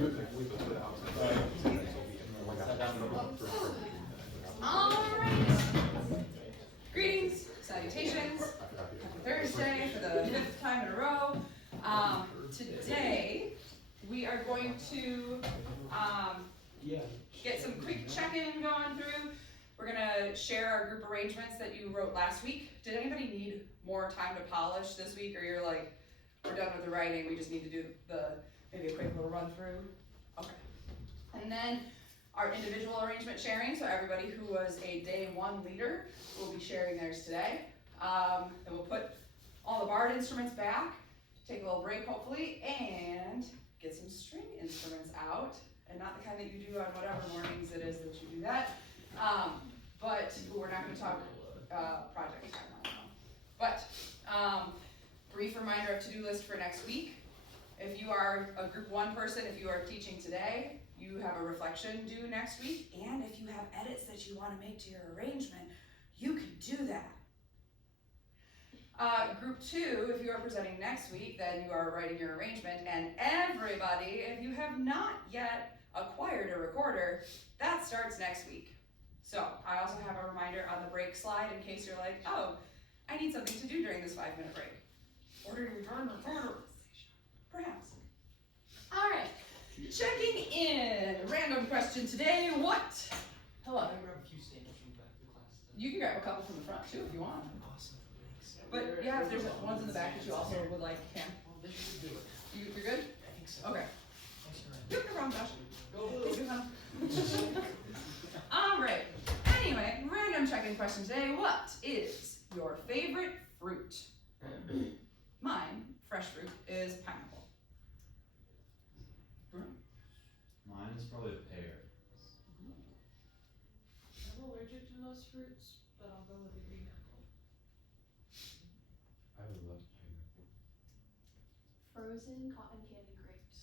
Alright. Greetings, salutations. Happy Thursday for the 5th time in a row. Today we are going to get some quick check-in going through. We're gonna share our group arrangements that you wrote last week. Did anybody need more time to polish this week, or you're like, we're done with the writing, we just need to do maybe a quick little run through? Okay. And then our individual arrangement sharing, so everybody who was a day 1 leader will be sharing theirs today. And we'll put all the barred instruments back, take a little break hopefully, and get some string instruments out, and not the kind that you do on whatever mornings it is that you do that. But we're not going to talk project time right now. But brief reminder of to-do list for next week. If you are a group 1 person, if you are teaching today, you have a reflection due next week. And if you have edits that you want to make to your arrangement, you can do that. Group 2, if you are presenting next week, then you are writing your arrangement. And everybody, if you have not yet acquired a recorder, that starts next week. So I also have a reminder on the break slide in case you're like, oh, I need something to do during this 5-minute break. Order your darn recorder. Perhaps. All right, checking in. Random question today. What? Hello. Can I grab a few stamps from the back of the class? You can grab a couple from the front too if you want. Awesome, thanks. But yeah, if there's ones in the back that you also would like, can. Well, they should do it. You're good? I think so. Okay. Thanks for You're no problem, Josh. Go. Take your time. All right. Anyway, random check-in question today. What is your favorite fruit? Mine, fresh fruit, is pineapple. Bruno? Mine is probably a pear. I'm allergic to most fruits, but I'll go with a green apple. I would love pineapple. Frozen cotton candy grapes.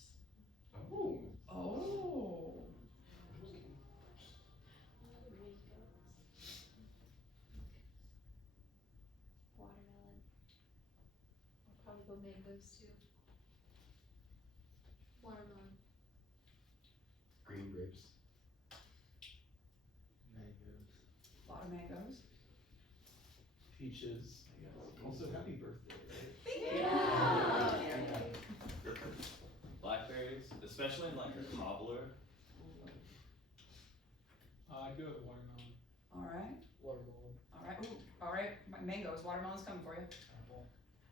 Oh. Oh. Watermelon. I'll probably go mangoes too. Watermelon. Green grapes. Mangoes. A lot of mangoes. Peaches. Also, happy birthday, right? Thank you. Blackberries, especially in like a cobbler. I'd go with watermelon. All right. Watermelon. All right. Ooh. All right. Mangoes. Watermelon's coming for you. Apple.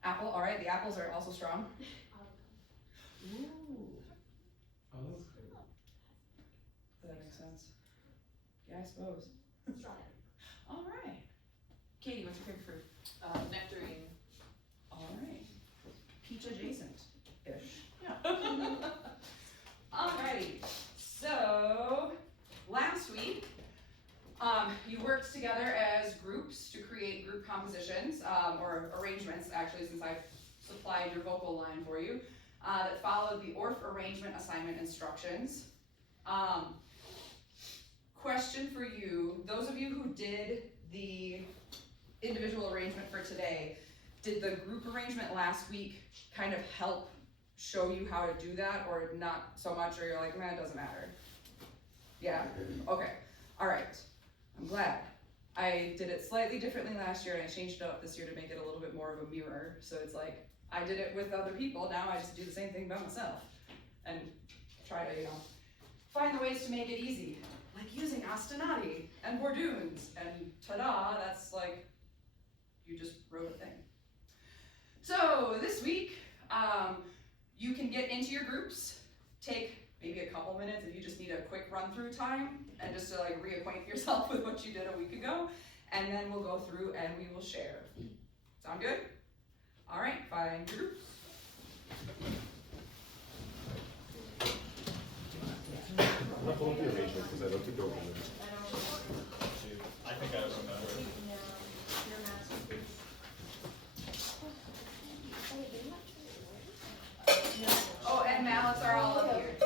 Apple. All right. The apples are also strong. Ooh. Oh, that's good. That makes sense. Yeah, I suppose. Strawberry. All right. Katie, what's your favorite fruit? Nectarine. All right. Peach adjacent-ish. Yeah. Alrighty. So last week, you worked together as groups to create group compositions, or arrangements actually, since I've supplied your vocal line for you, that followed the ORF arrangement assignment instructions. Question for you, those of you who did the individual arrangement for today, did the group arrangement last week kind of help show you how to do that, or not so much, or you're like, man, it doesn't matter? Yeah? Okay. All right. I'm glad. I did it slightly differently last year, and I changed it up this year to make it a little bit more of a mirror. So it's like, I did it with other people, now I just do the same thing by myself. And try to, find the ways to make it easy. Like using ostinati and bourdoons, and ta-da, that's like, you just wrote a thing. So this week, you can get into your groups, take maybe a couple minutes if you just need a quick run-through time, and just to like reacquaint yourself with what you did a week ago, and then we'll go through and we will share. Sound good? All right, find your groups. I'm not going with the arrangement because I love to go over them. I think I remember. Oh, and mallets are all up here.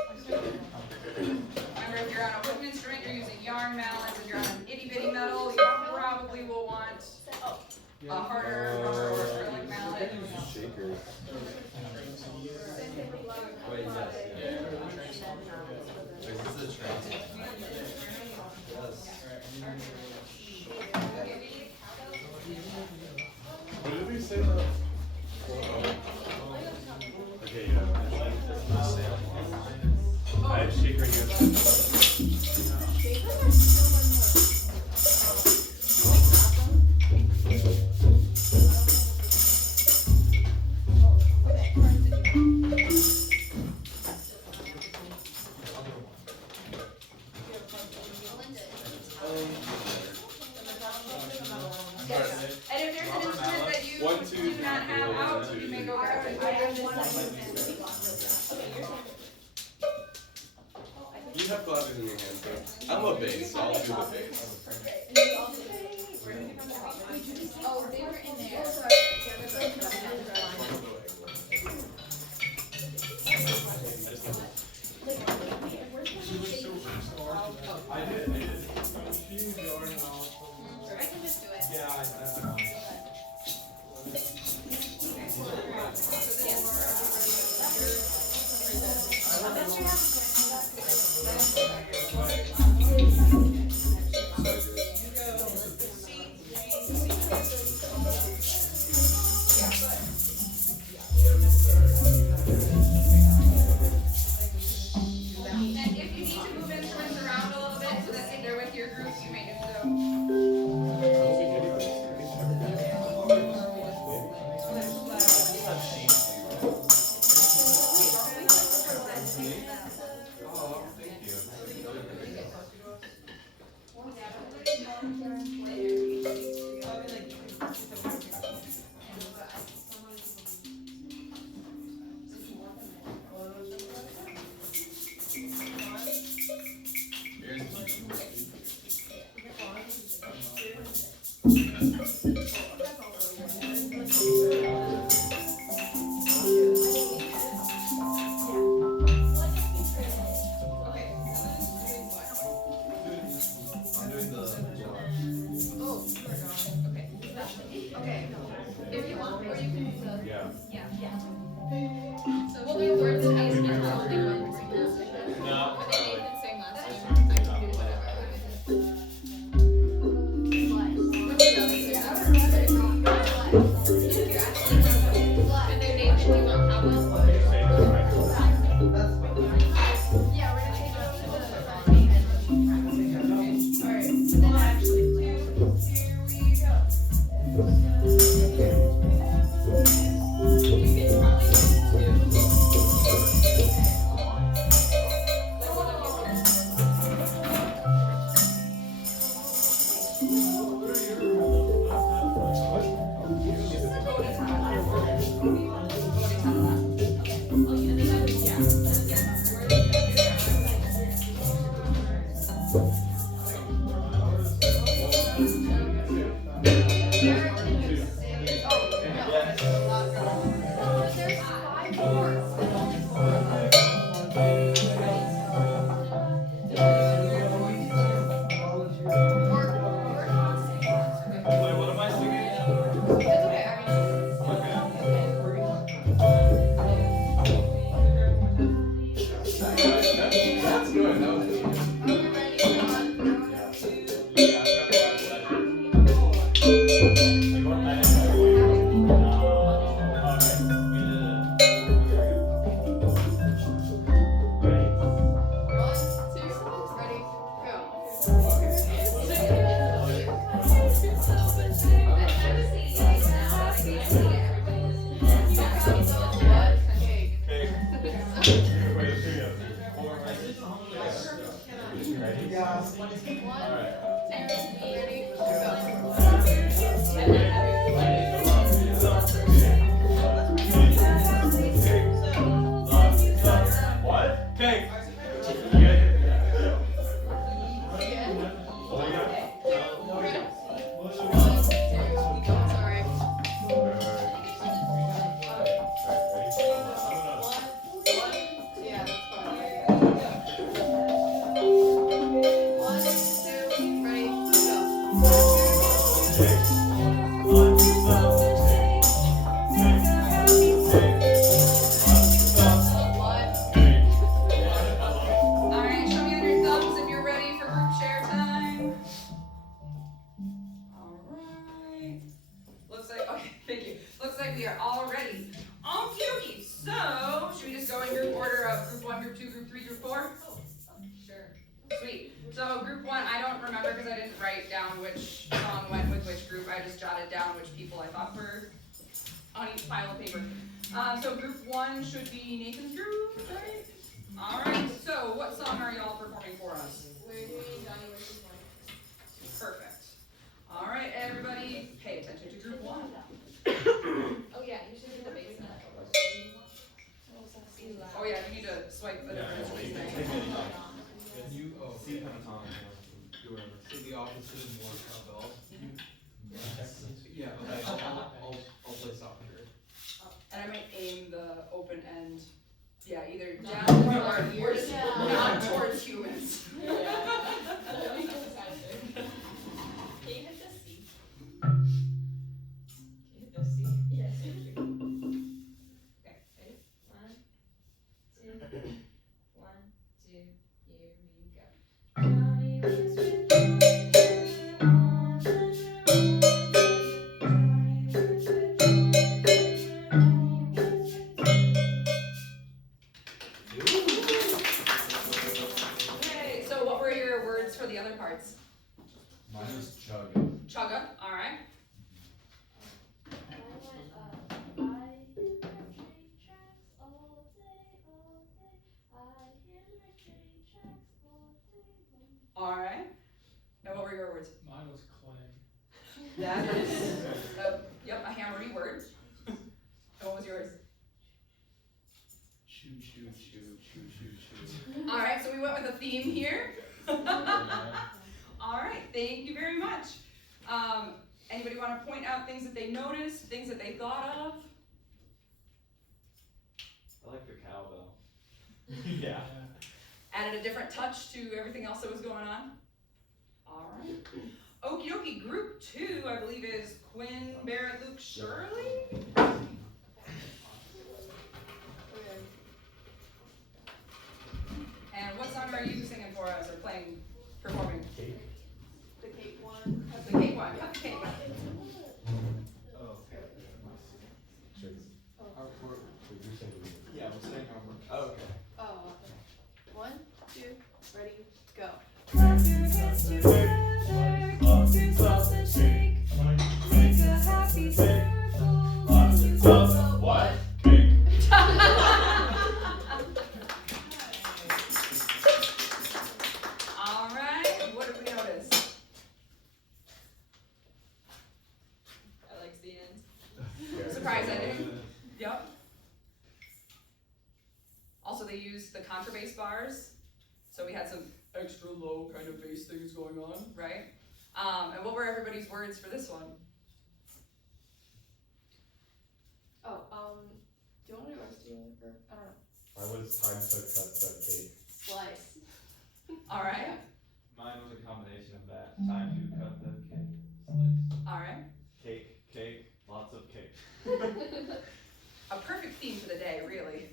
Remember, if you're on a wooden instrument, you're using yarn mallets. If you're on an itty-bitty metal, you probably will want a harder rubber or acrylic mallet. Shakers. shake her hand. And if there's an instrument that you One, two, do not have out, two, you may three. go grab it. You have glasses in your hand, so I'm a bass, so I'll do the bass. Oh, they were in there. I did. She's going on. I can just do it. Yeah, And if you need to move instruments around a little bit so that they're with your groups, you may do so. Okay. If you want, or you can do the. Yeah. So we'll do words and names and I'll do one to sing this. No, But they didn't sing last time. I can do whatever. And their name, do you want Howard? Yeah, we're gonna change it over to the. Alright, and then actually, here we go. You can probably do two. Wait, what am I singing? That's good. That was good. What? Cake. Alright, show me on your thumbs if you're ready for group share time. Alright. Looks like, okay, thank you. Looks like we are all ready. Okie dokie. So, should we just go in group order of group 1, group 2, group 3, group 4? So group one, I don't remember because I didn't write down which song went with which group. I just jotted down which people I thought were on each pile of paper. So group one should be Nathan's group, right? Alright, so what song are y'all performing for us? We're doing Johnny vs. Mike. Perfect. Alright, everybody pay attention to group one. Oh yeah, you should do the bass now. Oh yeah, you need to swipe the different instruments. Can you, oh, C pentatonic. do whatever. So the opposite is more cowbell. Yeah, okay, I'll play softer. And I might aim the open end, yeah, either down or just not towards humans. Can you hit the C? Hit the C? Yes. Okay, ready? 1, 2, 1, 2, here we go. Johnny was with Okay, so what were your words for the other parts? Mine was chug. Chugga, alright. Alright. And what were your words? Mine was clang. That is, yep, a hammery word. And what was yours? Choo choo choo choo choo choo. Alright, so we went with a theme here. Alright, thank you very much. Anybody want to point out things that they noticed, things that they thought of? I like the cowbell. Yeah. Added a different touch to everything else that was going on? Alright. Okie dokie, group two, I believe, is Quinn, Barrett, Luke, Shirley? And what song are you singing for us, or playing, performing? Cake. the cake one. The cake one, yeah, cake. Oh. Sure. We're, Wait, you're saying we- yeah, we're saying our work. Oh, okay. Oh, okay. 1, 2, ready, go. Clap your hands together, kick yourself and shake. Make a happy circle when you go the What? Cake. Alright, what did we notice? I like the end. Yeah. Surprise ending. Yep. Also, they used the contrabass bars, so we had some extra low kind of bass things going on, right? And what were everybody's words for this one? Oh, do you want to do ours together? Or, I don't know. Mine was time to cut the cake. Slice. Alright, Mine was a combination of that. Time to cut the cake. Slice. alright. Cake, cake, lots of cake. A perfect theme for the day, really.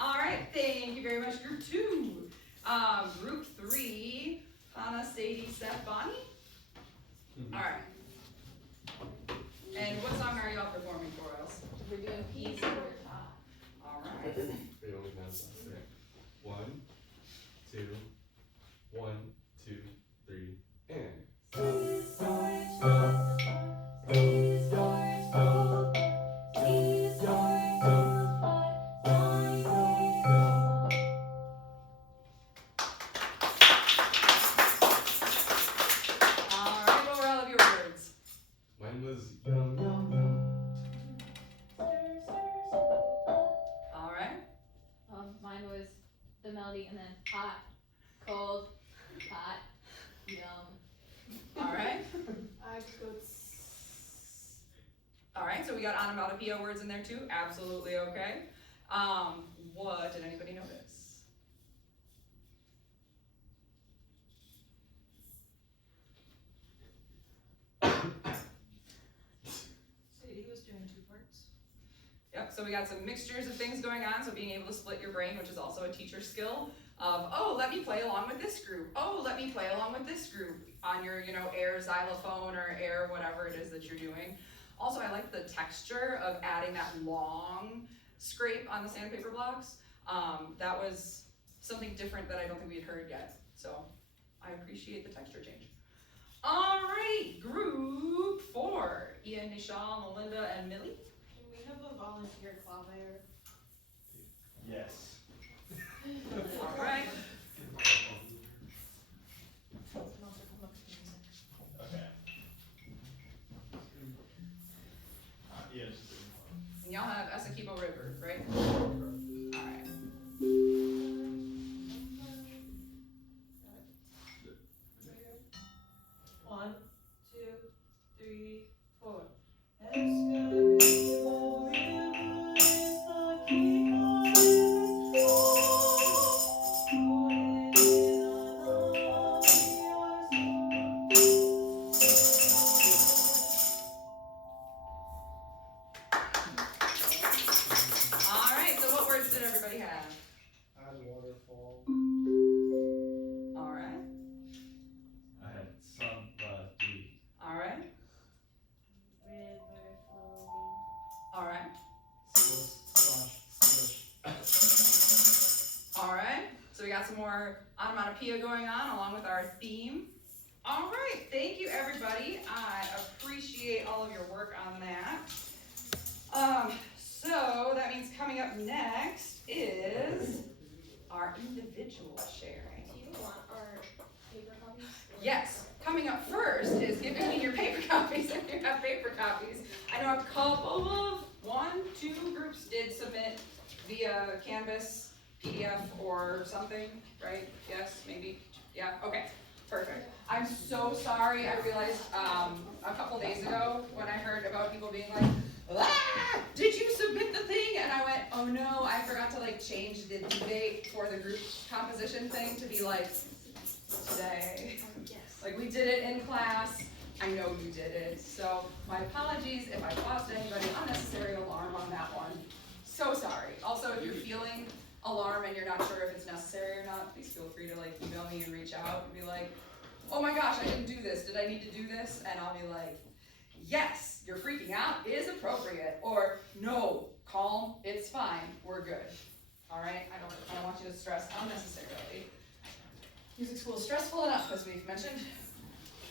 Alright, thank you very much, group two. Group three, Hannah, Sadie, Seth, Bonnie? Alright. And what song are y'all performing for us? We're doing peas over top. Alright. It only has three. 1, 2, 1, 2, 3, and. Alright, what were all of your words? Mine was yum yum yum. Alright. Mine was the melody and then hot, cold, hot, yum. Alright. I go Alright, so we got onomatopoeia words in there too. Absolutely okay. What did anybody notice? Sadie was doing 2 parts. Yep, so we got some mixtures of things going on, so being able to split your brain, which is also a teacher skill, of, oh, let me play along with this group. Oh, let me play along with this group on your, air xylophone or air whatever it is that you're doing. Also, I like the texture of adding that long scrape on the sandpaper blocks. That was something different that I don't think we had heard yet. So I appreciate the texture change. Alright, group 4. Ian, Nischal, Melinda, and Millie. Can we have a volunteer clavier? Yes. Alright. Okay. Yeah, just doing And y'all have Essequibo River, right? Alright. One, two, three, four. Excalibur River is the king of rivers. Rolling in on Alright, so what words did everybody have? Add waterfall. Alright. I had somebody. Alright. river flowing. Alright. Swish. Alright. So we got some more onomatopoeia going on along with our theme. Alright, thank you everybody. I appreciate all of your work on that. So that means coming up next is our individual sharing. Do you want our paper copies? Yes, coming up first is giving me your paper copies if you have paper copies. I know a couple of 1, 2 groups did submit via Canvas, PDF, or something, right? Yes, maybe? Yeah, okay, perfect. I'm so sorry, I realized a couple days ago when I heard about people being like, ah, did you submit the thing? And I went, oh no, I forgot to like change the due date for the group composition thing to be like today. Yes. Like we did it in class, I know you did it. So my apologies if I caused anybody unnecessary alarm on that one. So sorry. Also, if you're feeling alarm and you're not sure if it's necessary or not, please feel free to like email me and reach out and be like, oh my gosh, I didn't do this. Did I need to do this? And I'll be like, yes, you're freaking out is appropriate. Or no, calm, it's fine, we're good. All right, I don't want you to stress unnecessarily. Music school is stressful enough, as we've mentioned.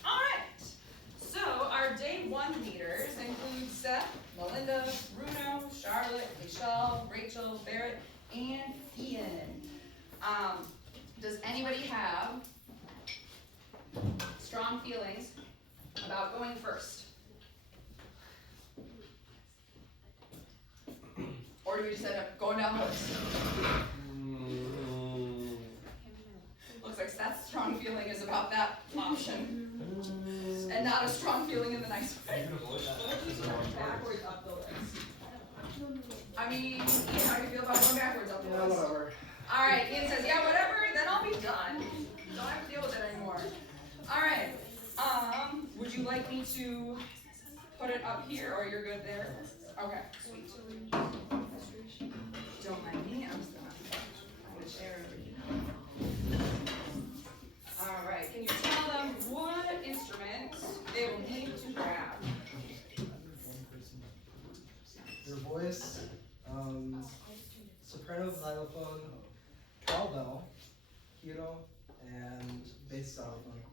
All right, so our day 1 leaders include Seth, Melinda, Bruno, Charlotte, Nischal, Rachel, Barrett, and Ian. Does anybody have strong feelings about going first? Or do we just end up going down the list? Looks like Seth's strong feeling is about that option. And not a strong feeling in the nice way. Backwards up the list. I mean, Ian, how do you feel about going backwards up the Yeah, list? whatever. Alright, Ian says, yeah, whatever, then I'll be done. Don't have to deal with it anymore. Alright, would you like me to put it up here, or you're good there? Okay, sweet. Don't mind me, I'm gonna share it. Alright, can you tell them what instrument they will need to grab? Your voice, soprano, xylophone, cowbell, hero, and bass xylophone.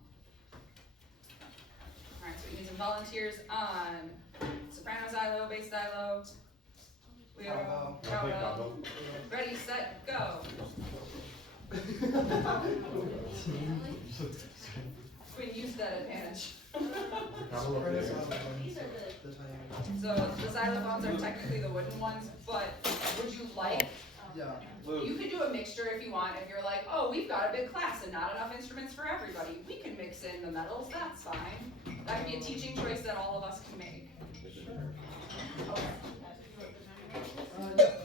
Alright, so we need some volunteers on soprano xylo, bass xylo, Cowbell. I'll play cowbell. Ready, set, go. We use that advantage. Cowbell over there. Xylophone, These are the the tiny. So the xylophones are technically the wooden ones, but would you like, Yeah. you could do a mixture if you want. If you're like, oh, we've got a big class and not enough instruments for everybody, we can mix in the metals, that's fine. That could be a teaching choice that all of us can make. Okay. Yeah.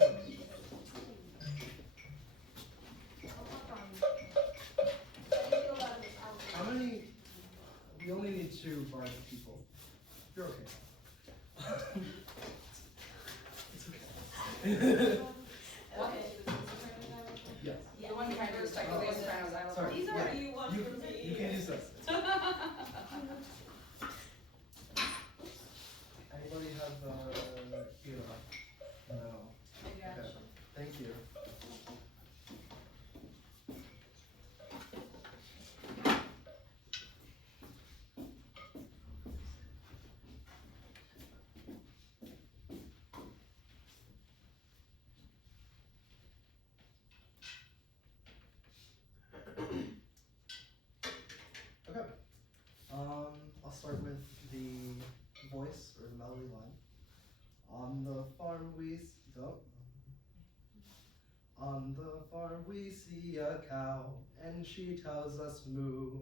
How many? We only need 2 bardic people. You're okay. It's okay. What? Yes. The one behind her is technically a soprano xylophone. Sorry. These are Yeah. you want You, from me. you can use this. Anybody have hero? No. Okay. Thank you. On the farm we see a cow, and she tells us moo.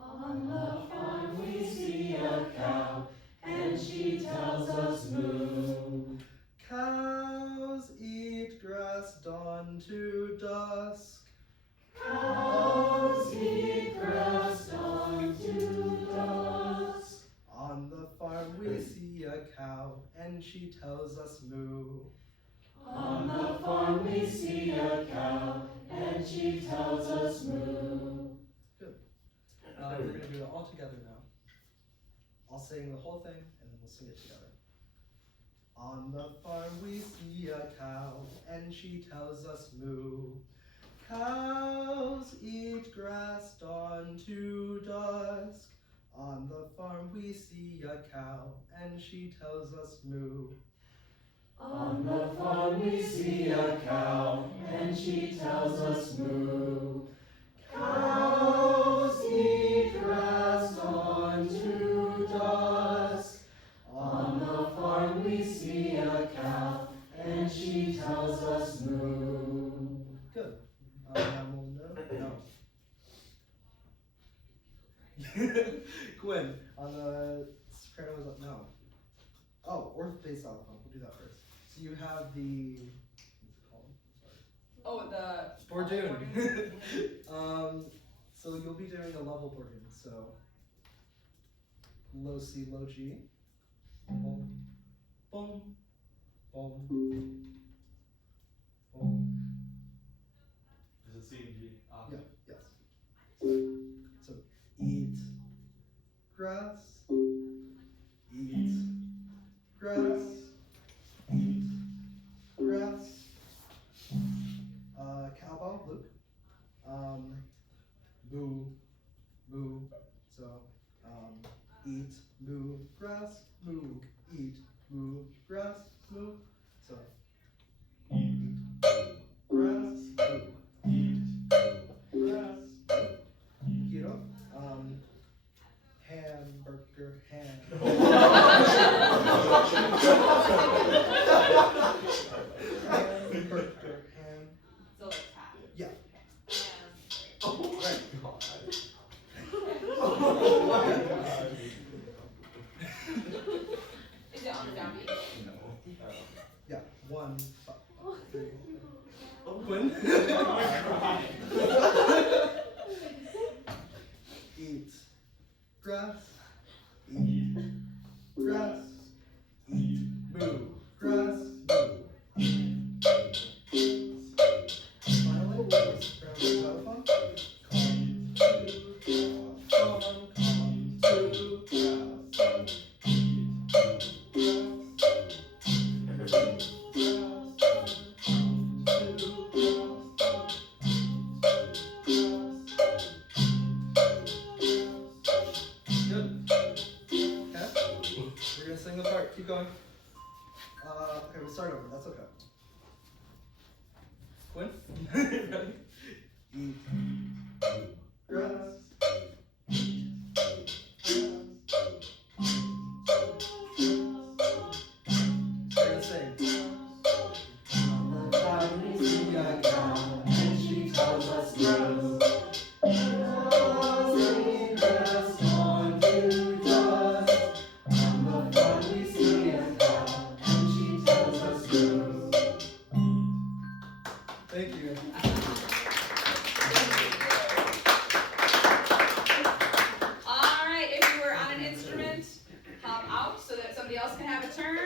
On the farm we see a cow, and she tells us moo. Cows eat grass dawn to dusk. Cows eat grass dawn to dusk. On the farm we see a cow, and she tells us moo. On the farm we see a cow, and she tells us moo. Good. We're going to do it all together now. I'll sing the whole thing, and then we'll sing it together. On the farm we see a cow, and she tells us moo. Cows eat grass dawn to dusk. On the farm we see a cow, and she tells us moo. On the farm we see a cow, and she tells us moo. Cows eat grass dawn to dusk. On the farm we see a cow, and she tells us moo. Good. No. Gwen, on the soprano was up. No. Oh, orth bass xylophone. We'll do that first. So you have the. What's it called? Oh, the Bordoon. So you'll be doing a level Bordoon. So low C, low G. Boom, boom, boom, boom. Is it C and G? Yeah. Yes. So eat grass. Eat grass. Eat grass. Cowbell, Luke. Moo, moo. So, eat, moo, grass, moo. Eat, moo, grass, moo. So, eat, grass, moo. Eat, grass, moo. Hero. Hamburger, ham. Hamburger, ham. So like tap. Yeah. Um, Right. Is it on or down beat? Yeah. 1, 5, 3. Quinn. Eat grass. Eat grass. Eat moo. Grass. Moo. Finally, xylophone. Come to Good. Okay. We're gonna sing the part. Keep going. Okay, we'll start over. That's okay. Quinn? Ready? Eat grass. We're gonna sing. On the farm we see a cow, and she tells us moo. Cows eat grass dawn to dusk. On the farm we see a cow, and she tells us moo. Thank you. Alright, if you were on an instrument, hop out so that somebody else can have a turn.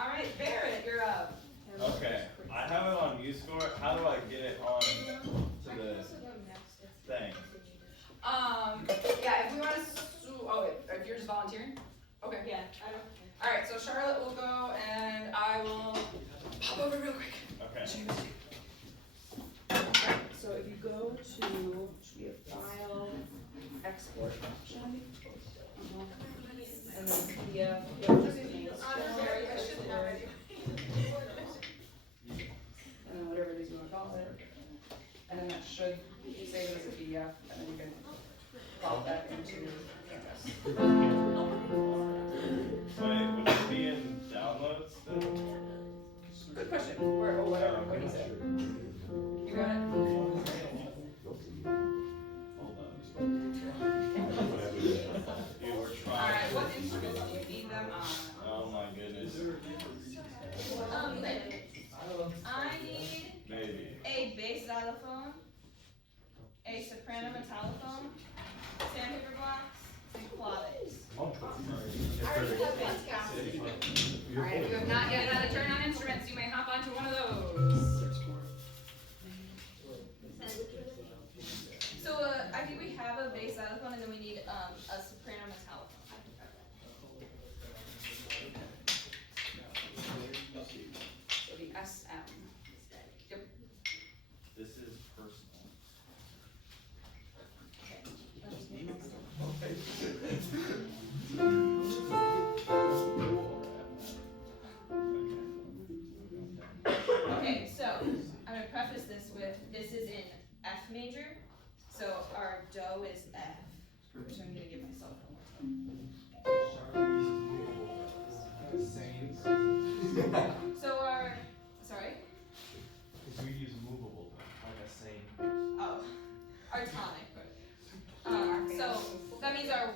Alright, Barrett, you're up. Okay, I have it on Mused. How do I get it on to the thing? Yeah, if we want to, if you're just volunteering? Okay. Yeah, I don't. Alright, so Charlotte will go and I will pop over real quick. Okay. So if you go to, should be a file, export option. And then PDF. And then whatever it is you want to call it. And then that should save it as a PDF, and then you can plop that into Canvas. Wait, would it be in Good question. Or whatever. What do you say? You got it? You were trying. Alright, what instruments do you need them on? Oh my goodness. I need Maybe. a bass xylophone, a soprano metallophone, sandpaper blocks, and claves. Alright, you have not yet had a turn on instruments. You may hop onto one of those. So I think we have a bass xylophone, and then we need a soprano metallophone. So the SM. Yep. This is personal. Okay, so I'm gonna preface this with this is in F major, so our do is F, which I'm gonna give myself one more time. So our sorry. Because we use movable, like a saint. Oh, our tonic. So that means our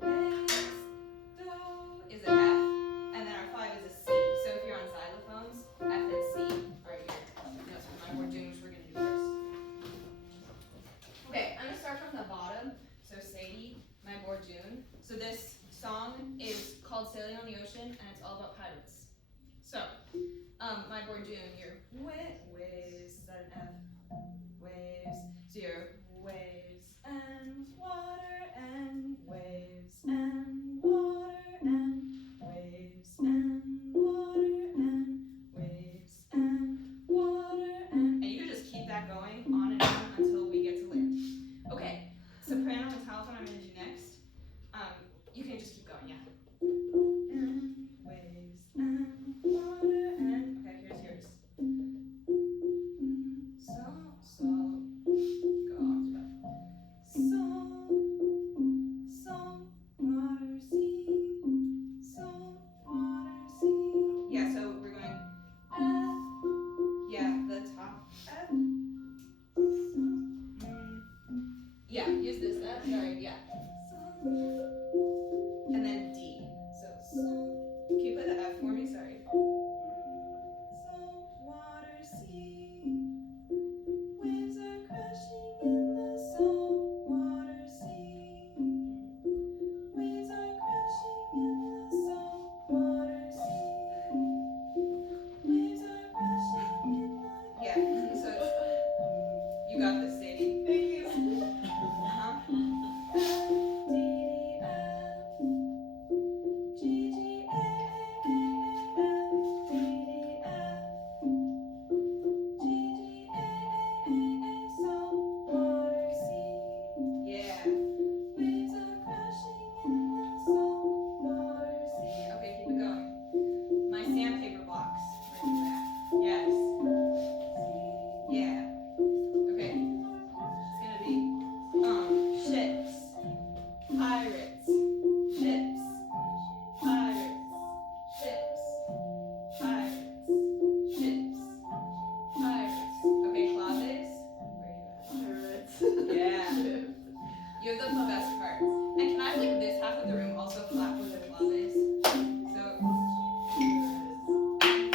res, do is an F, and then our 5 is a C. So if you're on xylophones, F and C are your notes for my board doing, which we're gonna do first. Okay, I'm gonna start from the bottom. So Sadie, my board June. So this song is called Sailing on the Ocean, and it's all about pirates. So, my board June, your waves, is that an F? Waves. So your waves and water and waves and water and waves and water and waves and water and you can just keep that going on and on until we get to land. Okay, soprano and metallophone I'm gonna do next. You can just keep going, yeah. And waves and water and okay, here's yours. So go on to that. Salt water sea, salt water sea. Yeah, so we're going F. Yeah, the top F. Yeah, use this F. Sorry, yeah. And then D. So can you play the F for me? Sorry. Salt water sea, waves are crashing in the salt water sea. Waves are crashing in the salt water sea. Waves are crashing in the yeah. So you got this, Sadie. Thank you. D D F G G A A A F D D F G G A A salt water sea. Yeah. Waves are crashing in the salt water sea. Okay, keep it going. My sandpaper blocks. Where you at? Yes. Yeah. Okay. It's gonna be ships, pirates, ships, pirates, ships, pirates, ships, pirates. Okay, claves. Where you at? Yeah. You have the best parts. And can I have like this half of the room also clap with the claves? So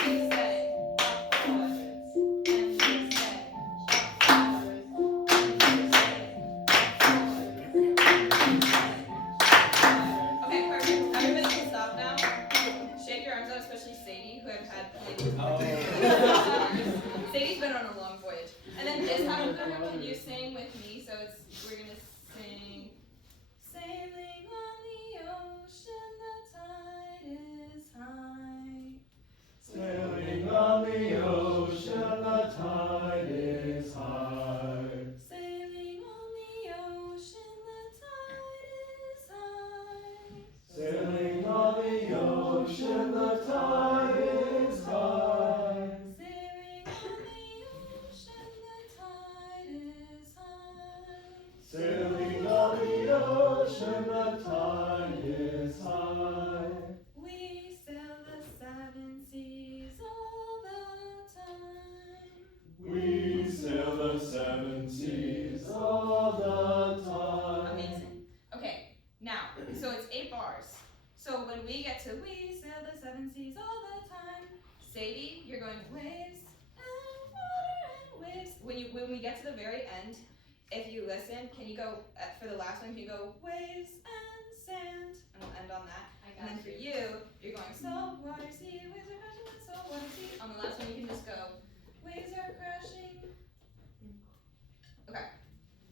they say pirates, and they say pirates, and they say okay, perfect. Everybody can stop now. Shake your arms out, especially Sadie, who I've had playing with. Sadie's been on a long voyage. And then this half of the room, can you sing with me? So we're gonna sing. Sailing on the ocean, the tide is high. Sailing on the ocean, the tide is high. Sailing on the ocean, the tide is high. Sailing on the ocean, the tide is high. Sailing on the ocean, the tide is high. Sailing the seven seas all the time. Amazing. Okay, now, so it's 8 bars. So when we get to we sail the 7 seas all the time, Sadie, you're going waves and water and waves. When we get to the very end, if you listen, can you go, for the last one, can you go waves and sand? And we'll end on that. And then for you, you're going salt water sea, waves are crashing on salt water sea. On the last one, you can just go waves are crashing. Okay,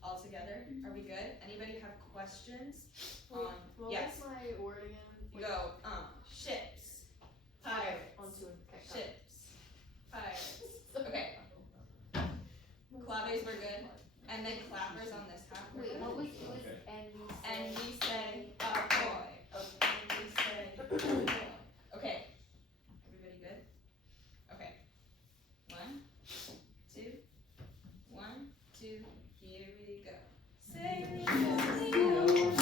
all together, are we good? Anybody have questions? What Yes. was my word again? You go, ships, pirates, Onto a pickup. ships, pirates. Okay, claves were good. And then clappers on this half were Wait, good. what was Okay. and And we say, ahoy. And we say, ahoy. Okay. Everybody good? Okay. 1, 2, 1, 2, here we go. Sailing on the ocean,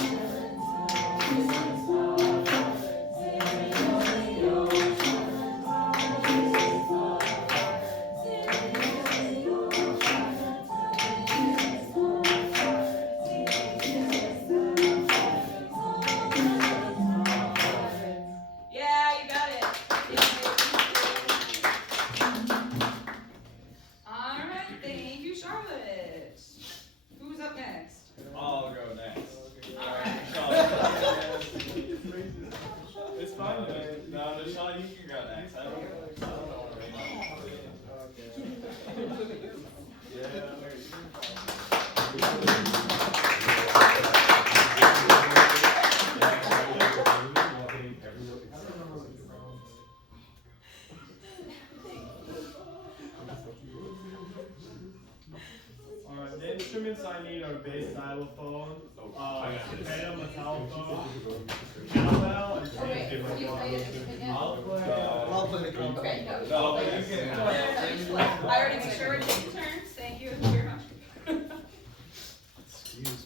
sailing on the ocean, yeah, you got it. Alright, thank you, Charlotte. Who's up next? I'll go next. Alright. It's fine, man. No, Nischal, you can go next. I don't know Alright, the instruments I need are bass xylophone, potato metalophone, cowbell, and sandpaper block. I'll play. I'll play the trumpet. Okay, go. No, but you can. I already made sure we're taking turns. Thank you very much. Excuse me.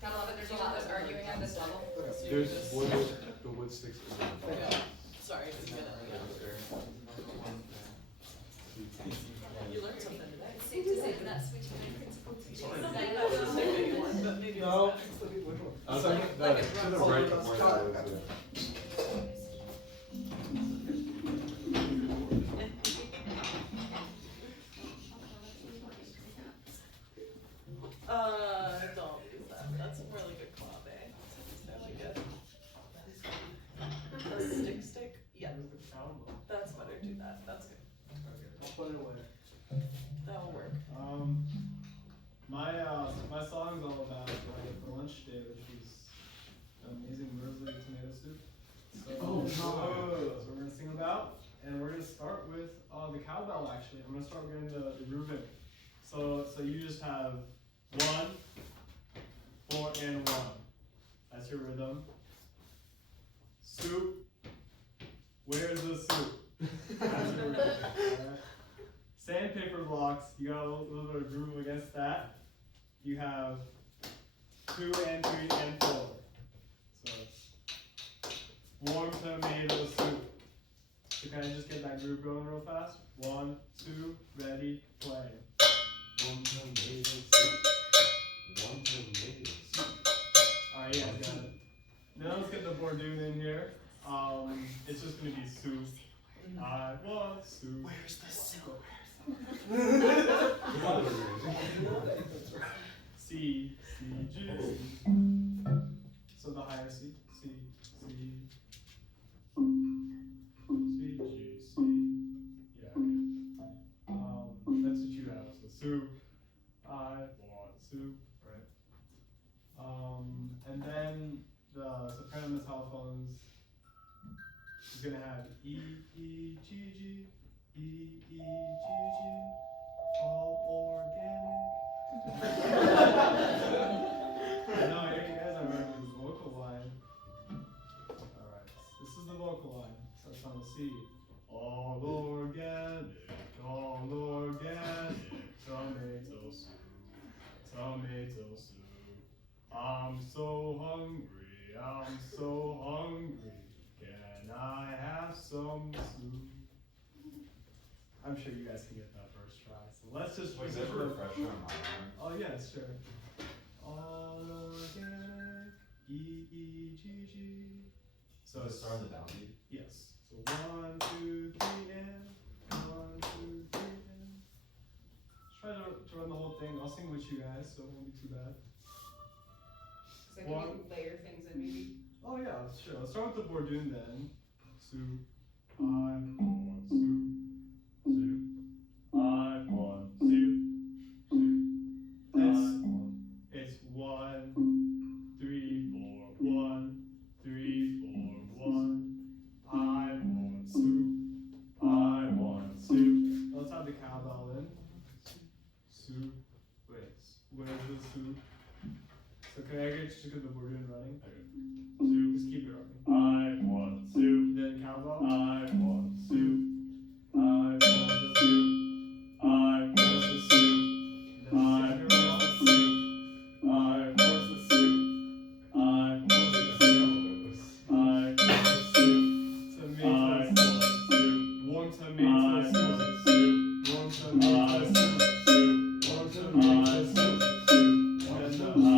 Gotta love it, there's a lot that's arguing at this level. There's wood, the wood sticks in the Sorry, it's good. You learned something today. It's safe to say we're not switching my principal teachers. No. I was like, to the right of my nose, Don't use that. That's a really good club, eh? It's definitely good. The stick? Yeah, that's better, do that, that's good. I'll put it away. That'll work. My song's all about the lunch day, which is amazing Rosalie tomato soup. So, that's what we're gonna sing about, and we're gonna start with the cowbell. Actually, I'm gonna start getting the groove in. So you just have 1, 4, and 1. That's your rhythm. Soup. Where's the soup? That's your rhythm. Alright. Sandpaper blocks, you got a little bit of groove against that. You have 2 and 3 and 4. So warm tomato soup. So can I just get that groove going real fast? 1, 2, ready, play. One tomato soup. One tomato soup. Alright, yeah, got it. Now let's get the Bordoon in here. It's just gonna be soup. I want soup. Where's the soup? C, C, G. So the higher C, C, C, C, G, C. Yeah, okay. That's what you have. So soup. I want soup, right? And then the soprano metalophones is gonna have E, E, G, G, E, E, G, G, all organic. No, here you guys are remember this vocal line. Alright, this is the vocal line. So it's on the C. All organic, tomato soup, tomato soup. I'm so hungry, I'm so hungry. Can I have some soup? I'm sure you guys can get that first try. So let's just Wait, is that a refresher on my arm? Oh yeah, sure. All organic, E-E-G-G. So Does it start on the downbeat? yes. So 1, 2, 3, and 1, 2, 3, and. Try to run the whole thing. I'll sing with you guys, so it won't be too bad. So can you layer things in maybe? Oh yeah, sure. Let's start with the Bordoon then. Soup. I'm born soup. Soup. I'm born soup. Soup. It's 1, 3, 4, 1, 3, 4, 1. I'm born soup. I'm born soup. Let's have the cowbell in. Soup. Wait, where's the soup? So can I just get the Bordoon running? Okay. Soup, just keep it running. I want soup. Then cowbell. I want soup. I want the soup. I want the soup. I want the soup. I want the soup. I want the soup. I want the soup. Tomato soup. One tomato soup. One tomato soup. One tomato soup. And then the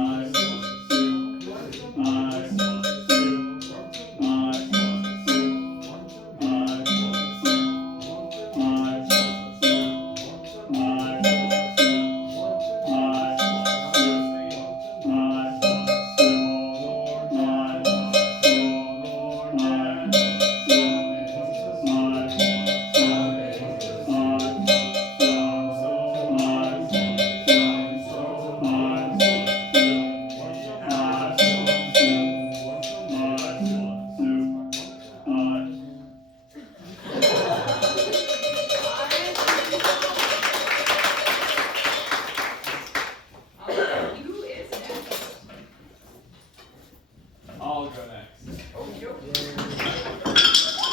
I'll go next. Oh, you.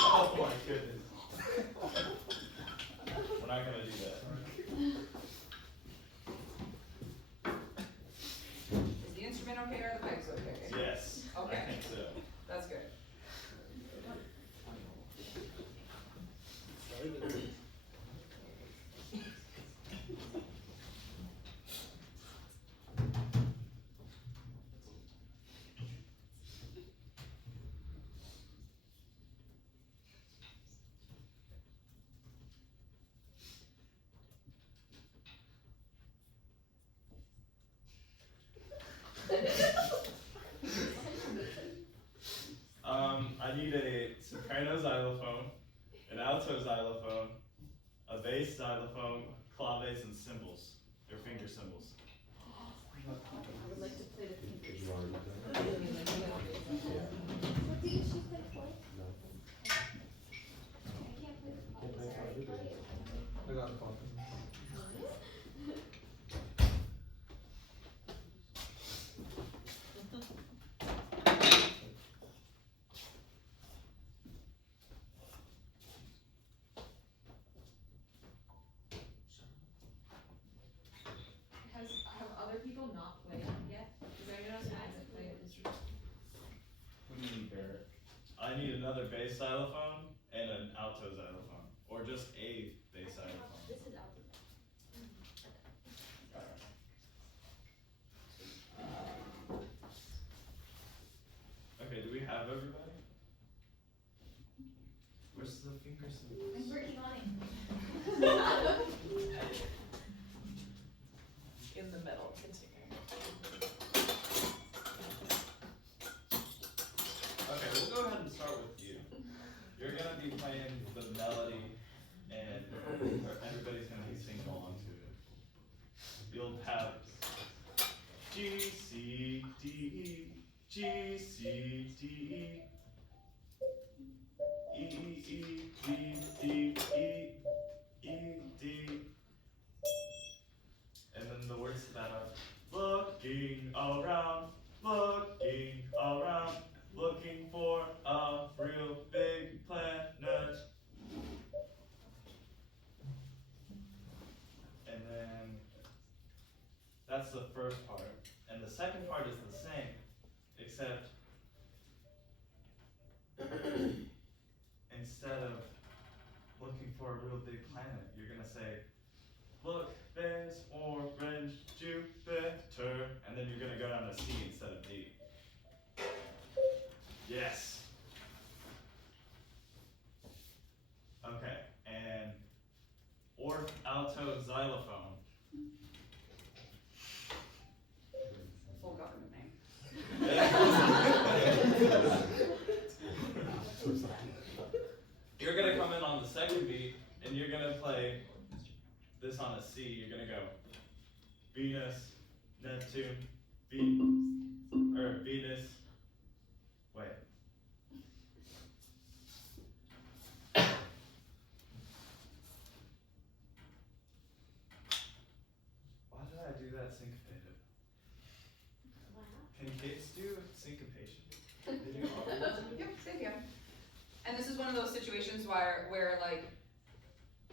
Oh my goodness. We're not gonna do that. Is the instrument okay or the mic's okay? Yes. Okay. I think so. That's good. I need a soprano xylophone, an alto xylophone, a bass xylophone, claves, and cymbals, or finger cymbals. I would like to play the fingers. You already done it? What did she play for? No. I can't play the Can't play Sorry, it. play it. I got the coffee. Have other people not played yet? Because I know I haven't played an instrument. What do you need, Barrett? I need another bass xylophone and an alto xylophone, or just a bass xylophone. This is out. Okay, do we have everybody? Where's the finger cymbals? I'm working on it. In the middle, continue. Okay, we'll go ahead and start with you. You're gonna be playing the melody, and everybody's gonna be singing along to it. You'll have G, C, D, E, G, C, D, E, E, E, D, D, E, E, D. And then the words to that are looking around, looking for a real big planet. And then that's the first part. And the second part is the same, except instead of looking for a real big planet, you're xylophone. Full government name. You're gonna come in on the second beat, and you're gonna play this on a C. You're gonna go Venus, Neptune, Venus. Wait. Why did I do that syncopated? Can kids do syncopation? They do all of it? Yep, they can. And this is one of those situations where like,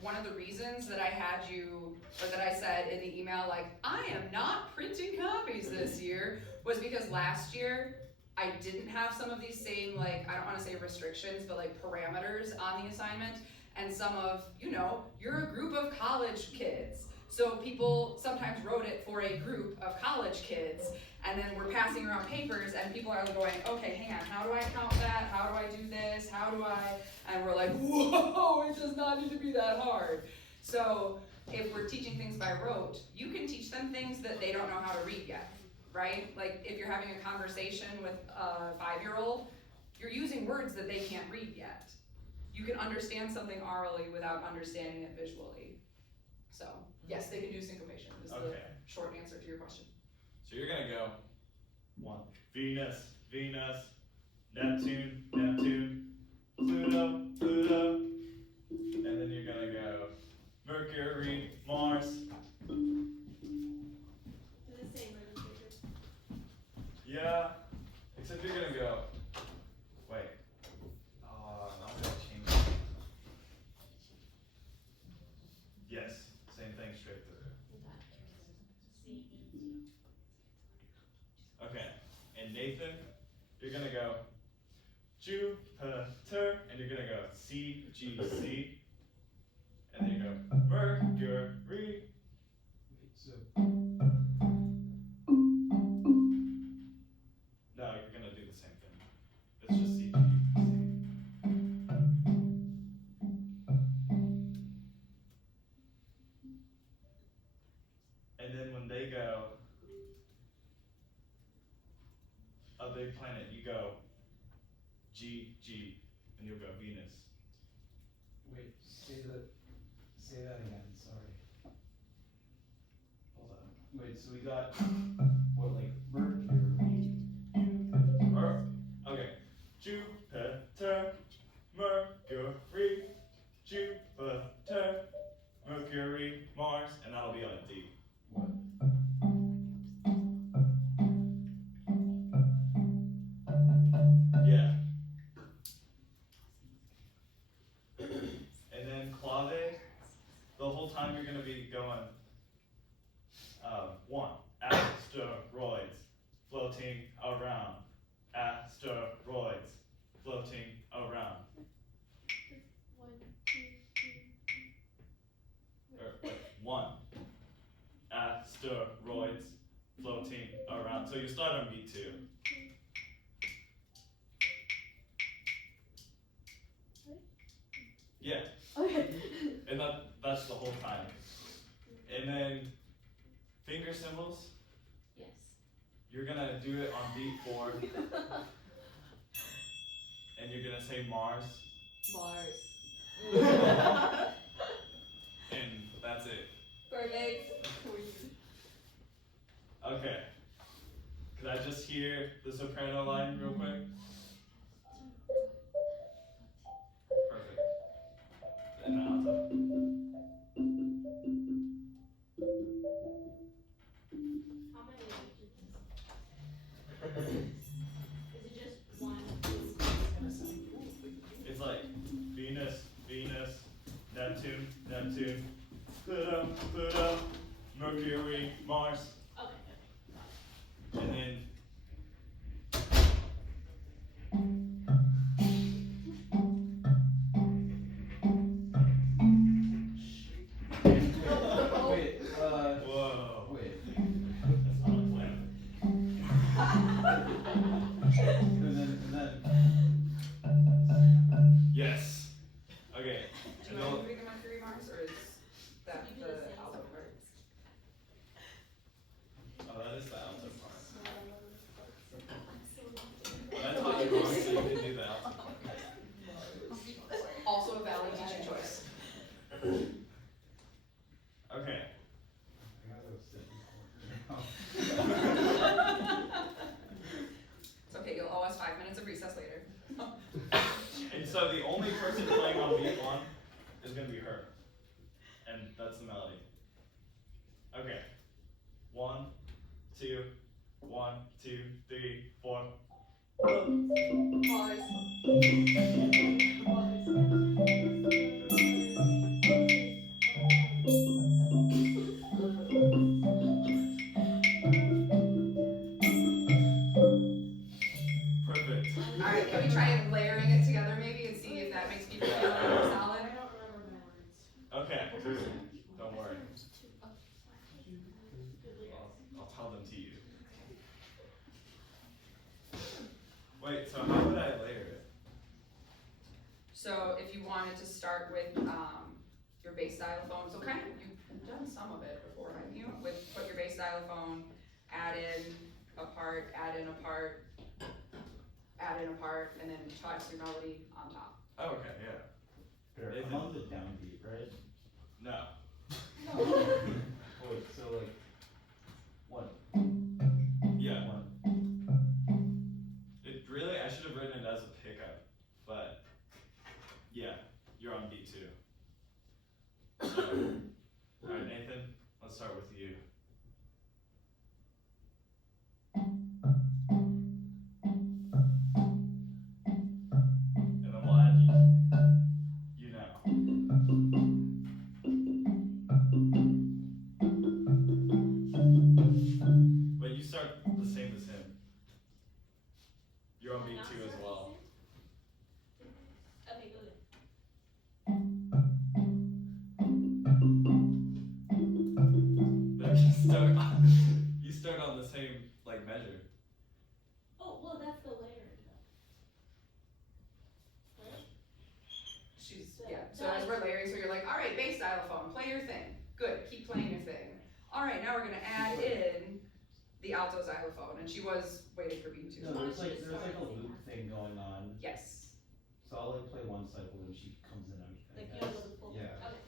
one of the reasons that I had you, or that I said in the email, like, I am not printing copies this year, was because last year, I didn't have some of these same, like, I don't wanna say restrictions, but like parameters on the assignment, and some of, you know, you're a group of college kids. So people sometimes wrote it for a group of college kids, and then we're passing around papers, and people are going, okay, hang on, how do I count that? How do I do this? How do I? And we're like, whoa, it does not need to be that hard. So if we're teaching things by rote, you can teach them things that they don't know how to read yet, right? Like if you're having a conversation with a 5-year-old, you're using words that they can't read yet. You can understand something orally without understanding it visually. So yes, they can do syncopation, is the Okay. short answer to your question. So you're gonna go 1, Venus, Venus, Neptune, Neptune, Pluto, Pluto, and then you're gonna go Mercury, Mars. Yeah, except you're gonna go, wait, I'm gonna change it. Yes, same thing straight through. Okay, and Nathan, you're gonna go Jupiter, and you're gonna go C, G, C, and then you go Mercury. No, you're gonna do the same thing. It's just C, G, C. And then when they go a big planet, you go G, G, and you'll go Venus. Wait, say that again, sorry. Hold on. Wait, so we got, what, like, Mercury? Okay. Jupiter, Mercury, Jupiter, Mercury, Mars, and that'll be on D. What? Yeah. And then clave, the whole time you're gonna be going 1, asteroids floating around, asteroids floating around. Wait, 1, asteroids floating around. So you start on B2. Yeah. Okay. And that's the whole time. And then finger symbols, Yes. you're gonna do it on beat 4. And you're gonna say Mars. Mars. And that's it. Perfect. Okay. Could I just hear the soprano line real quick? Perfect. And alto. How many is it just one? It's like Venus, Venus, Neptune, Neptune, Pluto, Pluto, Mercury, Mars, Okay. and then Wait, whoa, wait. that's not a plan. And then, Yes. Okay. Do you And want they'll- me to do the Mercury Mars, or is that You do the the same alto part? Okay. 1, 2, 1, 2, 3, 4. Pause. Perfect. Alright, can we try layering it together maybe and see if that makes people feel a little more solid? Okay. Don't worry. I'll tell them to you. Wait, so how would I layer it? So if you wanted to start with your bass xylophone, so kind of you've done some of it before, haven't you? With put your bass xylophone, add in a part, add in a part, add in a part, and then toss your melody on top. Oh, okay, yeah. I'm on the downbeat, right? No. Wait, so like, what? Yeah. One. It really, I should have written it as a pickup, but yeah, you're on beat too. Alright, Nathan, let's start with you. And then we'll add you now. But you start the same as him. You're on beat too as well. Okay, go ahead. But you start on the same like measure. Oh, well, that's the layering though. She's, yeah, so as we're layering, so you're like, all right, bass xylophone, play your thing. Good, keep playing your thing. All right, now we're gonna add in the alto xylophone, and she was waiting for beat two. No, there's like a loop thing going on. Yes. So I'll like play one cycle when she comes in. Like you guess. have a full. Yeah. Okay.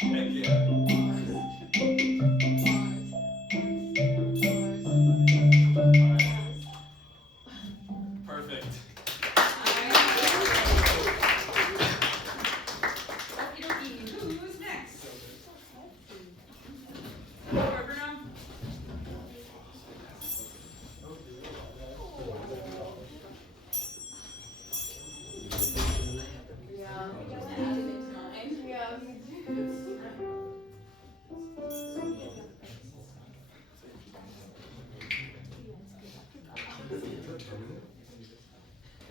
Heck yeah. Perfect. Okie dokie, who's next? Or Bruno?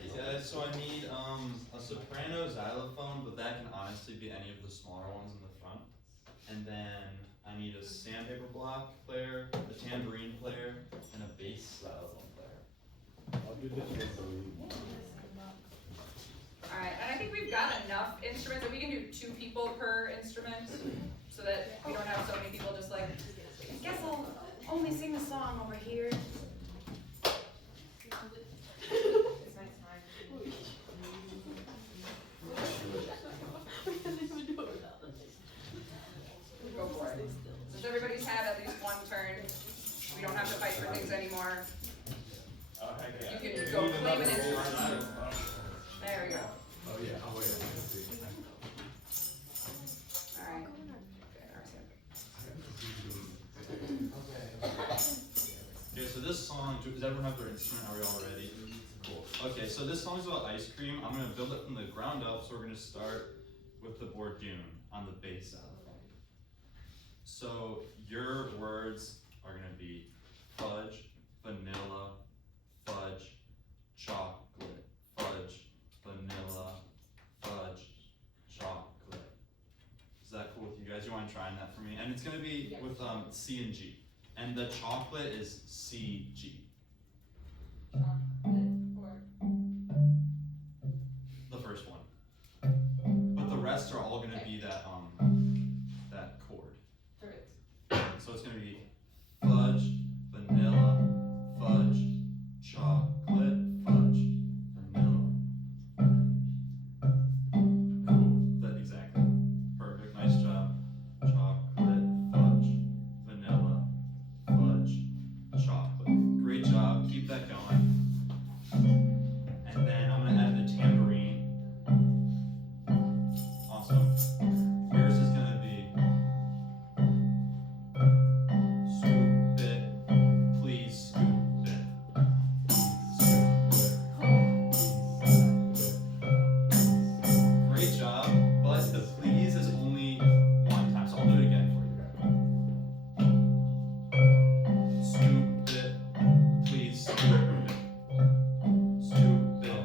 Hey guys, so I need a soprano xylophone, but that can honestly be any of the smaller ones in the front. And then I need a sandpaper block player, a tambourine player, and a bass xylophone player. I'll do this one for you. Alright, and I think we've got enough instruments that we can do 2 people per instrument, so that we don't have so many people just like, I guess I'll only sing the song over here. Go for it. Since everybody's had at least one turn, we don't have to fight for things anymore. Oh, heck yeah. You can go claim an instrument. There we go. Oh, yeah, oh, yeah, I can see. Alright. Okay, so this song, does everyone have their instrument? Are we all ready? Cool. Okay, so this song's about ice cream. I'm gonna build it from the ground up, so we're gonna start with the bordoon on the bass xylophone. So your words are gonna be fudge, vanilla, fudge, chocolate, fudge, vanilla, fudge, chocolate. Is that cool with you guys? You mind trying that for me? And it's gonna be with C and G. And the chocolate is CG. The first one. But the rest are all gonna be that that chord. So it's gonna be fudge, vanilla, fudge, chocolate, fudge, vanilla. Cool. That exactly. Perfect. Nice job. Chocolate, fudge, vanilla, fudge, chocolate. Great job. Keep that going. And then I'm gonna add the tambourine. Awesome. Yours is gonna be scoop it, please scoop it. Great job, but the please is only one time, so I'll do it again for you. Scoop it, please scoop it. Scoop it,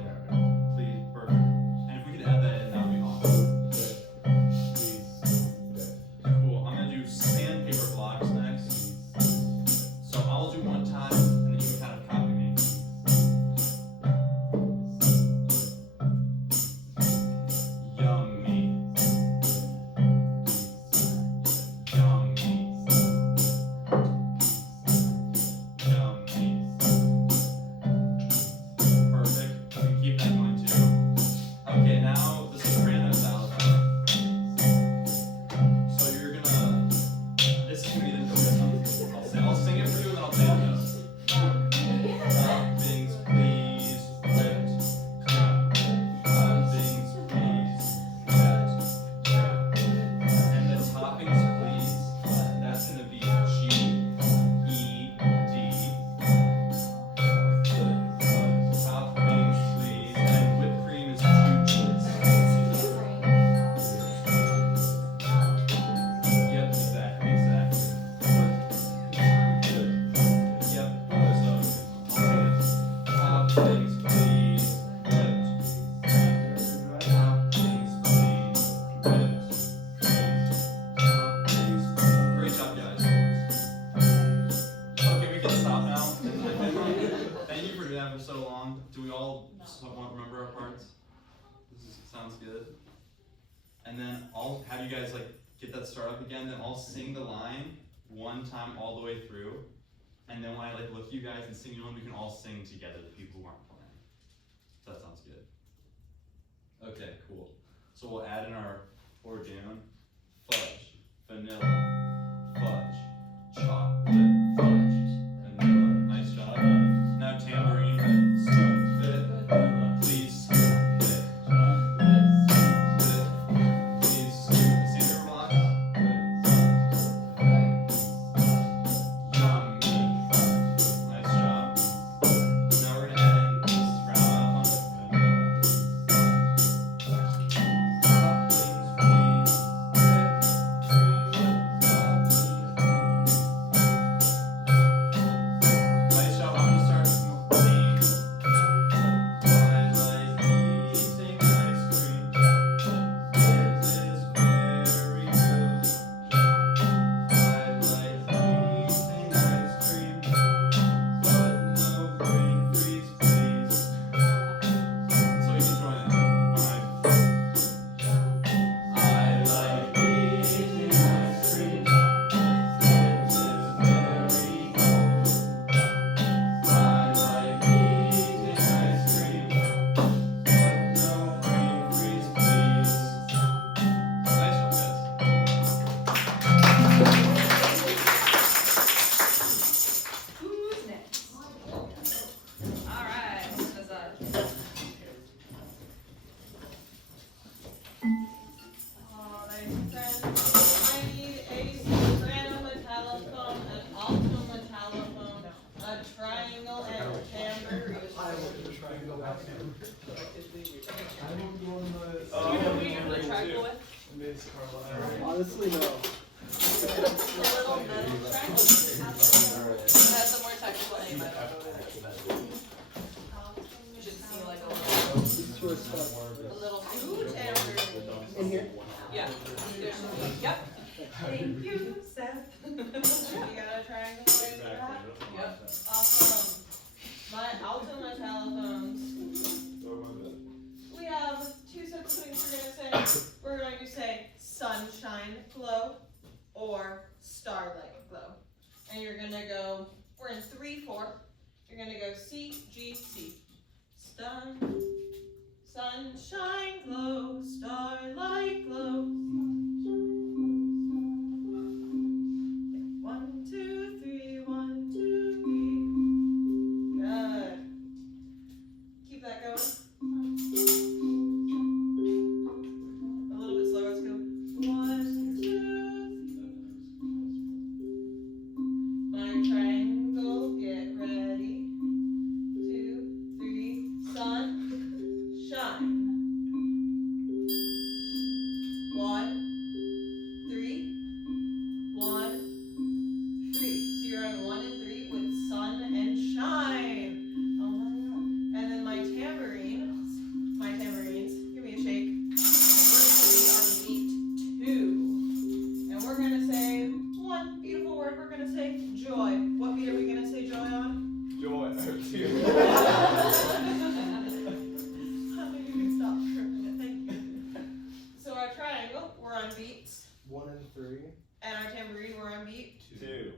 please, perfect. And if we could add that in, that would be awesome. Cool, I'm gonna do sandpaper blocks next. So I'll do one time, and then you can kind of copy me. Yummy. Yummy. Yummy. Perfect. We can keep that going too. Okay, now the soprano xylophone. So you're gonna. This is gonna be the rhythm. I'll sing it for you and then I'll play the notes. Toppings, please, whipped. Toppings, please, whipped. And the toppings, please, that's gonna be G, E, D. Toppings, please, and whipped cream is 2 G's. Yep, exactly. Yep. So, toppings, please, whipped. Toppings, please, whipped. Toppings. Great job, guys. Okay, we can stop now. Thank you for doing that for so long. Do we all somewhat remember our parts? Sounds good. And then I'll have you guys like get that start up again. Then I'll sing the line one time all the way through. And then when I like look at you guys and sing your own, we can all sing together, the people who aren't playing. So that sounds good. Okay, cool. So we'll add in our we're doing fudge, vanilla, fudge, chocolate, fudge, vanilla. Nice job. Now tambourine, scoop it, please scoop it, please scoop it. Sandpaper blocks. Yummy. Nice job. Now we're gonna add in this round off on vanilla. Toppings, please. Nice job. I'm gonna start singing. I like eating ice cream. It is very good. I like eating ice cream, but no brain freeze, please. So you can join in. I like eating ice cream. It is very good. I like eating ice cream, but no brain freeze, please. Nice job, guys. Who's next? Alright, Huzzah. Alright, friends, I need a soprano metallophone, an alto metallophone, a triangle, and a tambourine. I will try to go back to You Oh, know who you play triangle with? Miss Carla. Honestly, no. The little metal triangle. That's a more technical name, I don't know what it is. You should see like a little two tambourines. In here? Yeah, there should be, yep. Thank you, Seth. You got a triangle for you? you're gonna go, we're in 3/4. You're gonna go C, G, C. Sunshine glow, starlight glow. 1, 2, 3, 1, 2, 3. Good. Keep that going. A little bit slower, let's go. 1, 2. My triangle, get ready. 2, 3, sun. Shine. 1, 3, 1, 3. So you're on 1 and 3 with sun and shine. Oh my god. And then my tambourines, give me a shake. We're gonna be on beat 2. And we're gonna say one beautiful word, we're gonna say joy. What beat are we gonna say joy on? Joy. You can stop for a minute, thank you. So our triangle, we're on beats. 1 and 3. And our tambourine, we're on beat. 2.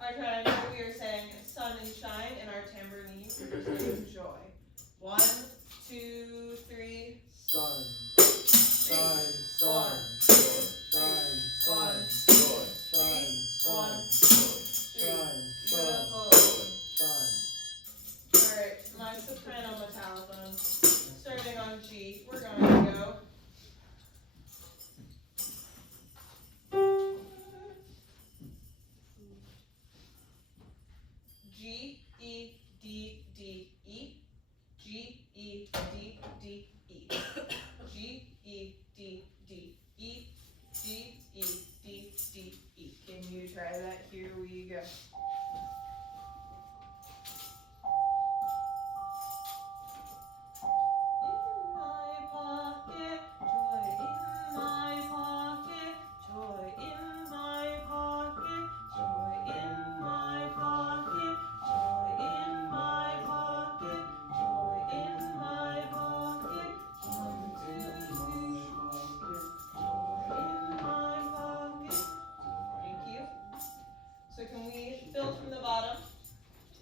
Our triangle, we are saying sun and shine, and our tambourine, we're saying joy. 1, 2, 3. Sun. Shine, sun. Shine, sun. Joy. Shine, sun. 1, 3. Shine, sun. Beautiful. Shine. Alright, my soprano metallophone. Starting on G, we're going to go. G, E, D, D, E. G, E, D, D, E. G, E, D, D, E. G, E, D, D, E. Can you try that? Here we go. In my pocket, joy in my pocket, joy in my pocket, joy in my pocket, joy in my pocket, joy in my pocket. 1, 2, 3, joy in my pocket. Thank you. So can we build from the bottom?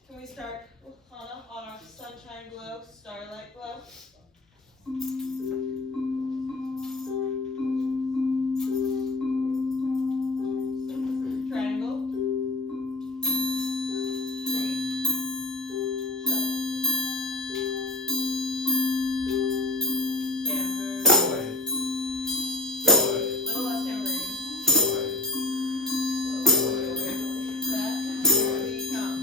Can we start with Hannah on our sunshine glow, starlight glow? Triangle. Tambourine. Joy. Joy. Little less tambourine. Joy. Seth, here we come.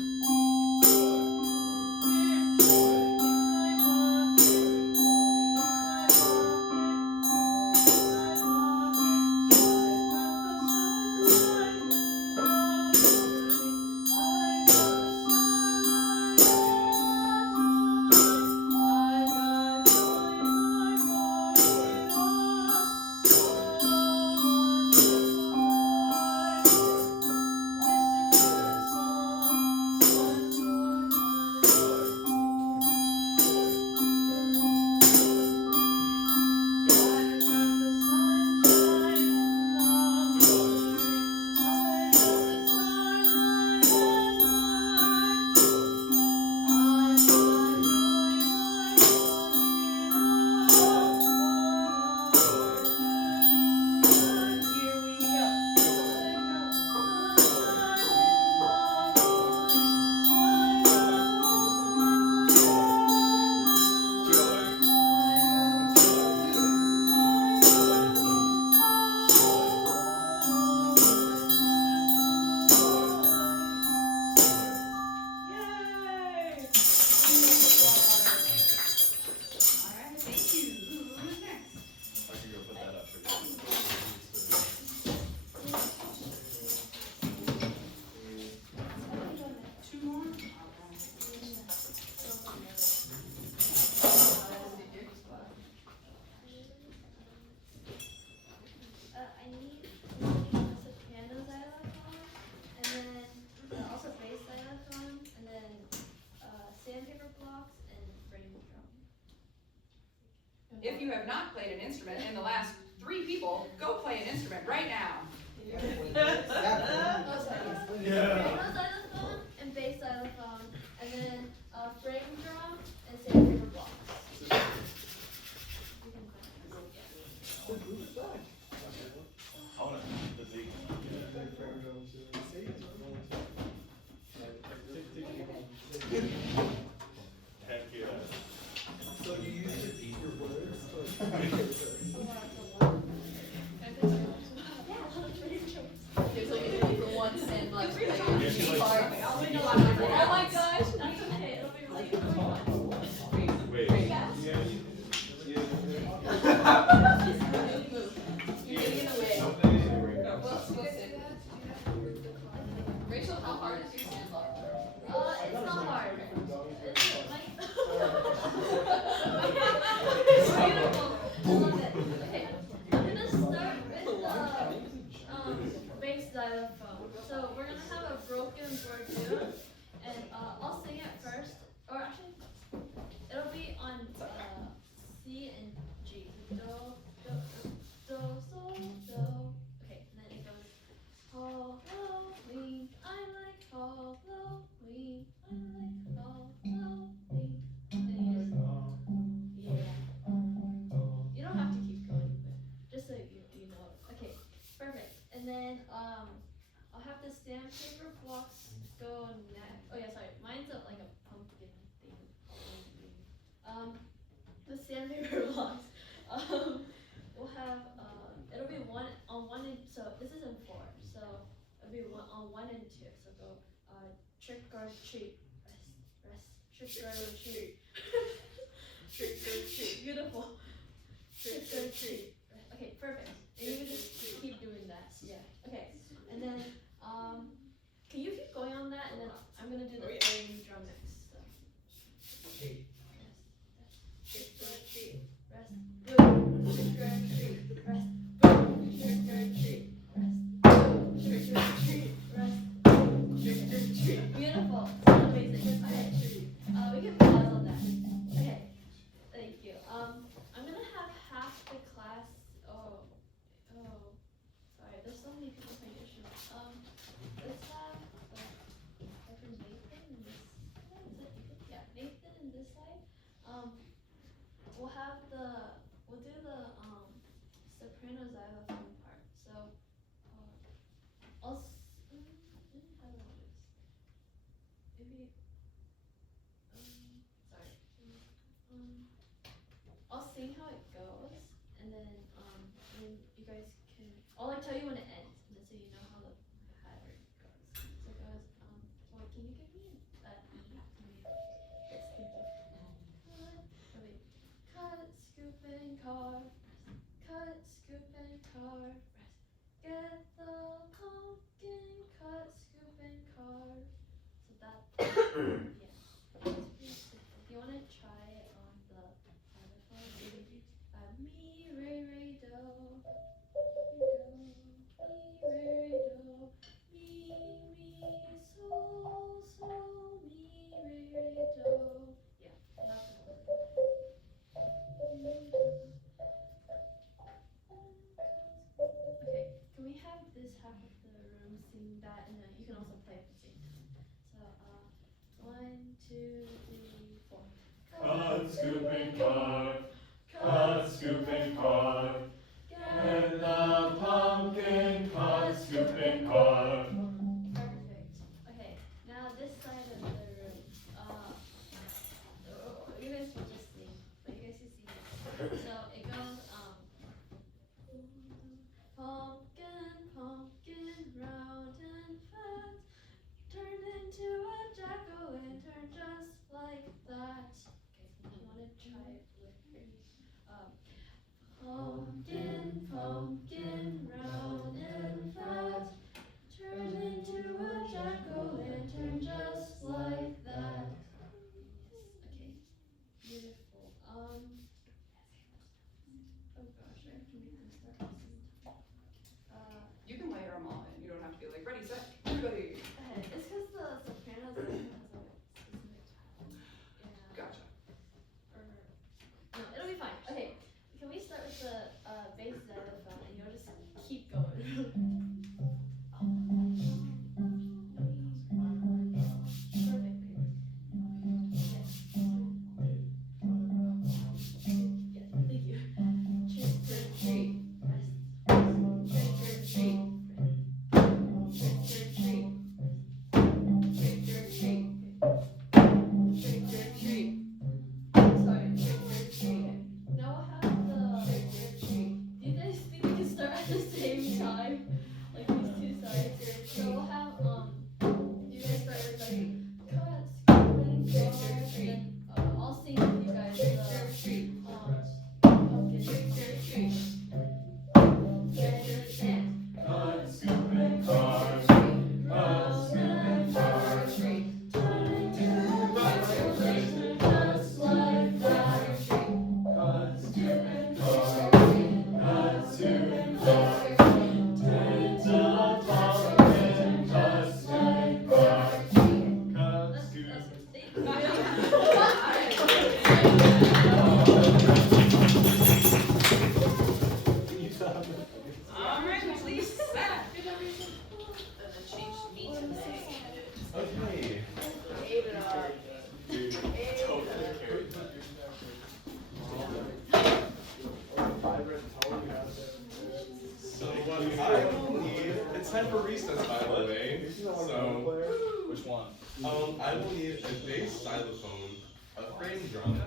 If you have not played an instrument in the last 3 people, go play an instrument right now. Yeah. Yeah. Heck yeah. So you use repeat your words? There's like the one stand left. Yeah, She like- part. Okay, I'll make Oh a my lot of gosh, that's okay. It'll be really fun. Wait. Yes. Yeah, you, You're getting in the way. Rachel, how hard is your sandbar? It's not hard. It's like it's beautiful. I love it. Okay, I'm gonna start with the bass xylophone. So we're gonna have a broken Bordeaux, and I'll sing it first, or actually, it'll be on C and G. Do, do, do, so, do. Okay, and then it goes Halloween. I like Halloween. I like Halloween. And you just, yeah. You don't have to keep going, but just so you know. Okay, perfect. And then I'll have the sandpaper blocks go next. Oh yeah, sorry. Mine's like a pumpkin thing. The sandpaper blocks. We'll have it'll be one on one and so this is in 4. So it'll be one on 1 and 2. So go trick or treat. Rest. Trick or treat. Trick or treat. Beautiful. Trick or treat. Okay, perfect. And you just keep doing that. Yeah. Okay. And then can you keep going on that, and then I'm gonna do the fairy drum next. So. Okay. Trick or treat. Rest. Boom. Trick or treat. Rest. Boom. Trick or treat. Rest. Boom. Trick or treat. Rest. Boom. Trick or treat. Beautiful. So amazing. Okay. We can pause on that. Okay. Thank you. I'm gonna have half the class. Oh. Sorry. There's so many people paying attention. Let's have Nathan and this. Yeah, Nathan and this side. We'll do the soprano xylophone part. So how do I do this? Maybe sorry. I'll sing how it goes, and then you guys can. I'll tell you when it ends, and then so you know how the pattern goes. So it goes. Well, can you give me an E? Yes, thank you. Cut, scoop and carve. Cut, scoop and carve. Get the pumpkin. Cut, scoop and carve. So that. Yeah. Do you want to try it on the xylophone? Me, re, re, do. Me, re, do. Me, so, me, re, re, do. Yeah, that's the one. Okay, can we have this half of the room sing that, and then you can also play at the same time. So, 1, 2, 3, 4. cut, scoop and carve. Cut, scoop and carve. Get the pumpkin, cut, scoop and carve. Perfect. Okay, now this side of the room. You guys will just sing, but you guys can see this. So it goes pumpkin, pumpkin, round and fat, turned into a jack-o'-lantern just like that. Okay, so if you want to try it with me. Pumpkin, pumpkin, round and fat, turned into a jack-o'-lantern just like that. Okay, beautiful. Oh gosh, I have to make them start at the same time. You can layer them all in. You don't have to be like, ready, set, everybody. It's because the sopranos has a specific pattern. Yeah. Gotcha. No, it'll be fine. Okay, can we start with the bass xylophone, and you'll just keep want? I will need a bass xylophone, a frame drum,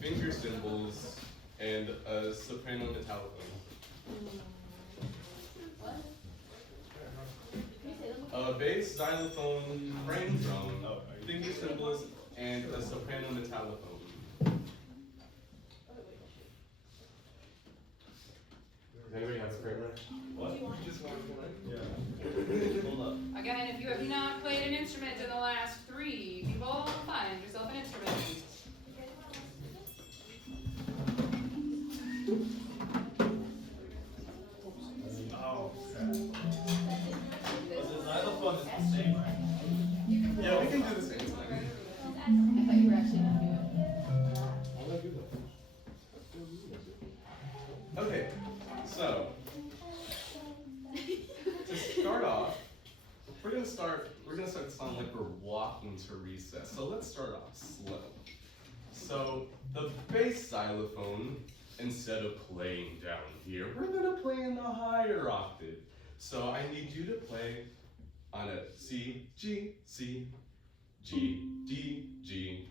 finger cymbals, and a soprano metallophone. What? Can you say them? A bass xylophone, frame drum, finger cymbals, and a soprano metallophone. Does anybody have a frame drum? What? Yeah. Hold up. Again, if you have not played an instrument in the last 3 people, find yourself an instrument. Oh, crap. But the xylophone is the same, right? Yeah, we can do the same thing. I thought you were actually gonna do it. Okay, so to start off, we're gonna start the song like we're walking to recess. So let's start off slow. So the bass xylophone, instead of playing down here, we're gonna play in the higher octave. So I need you to play on a C, G, C, G, D, G,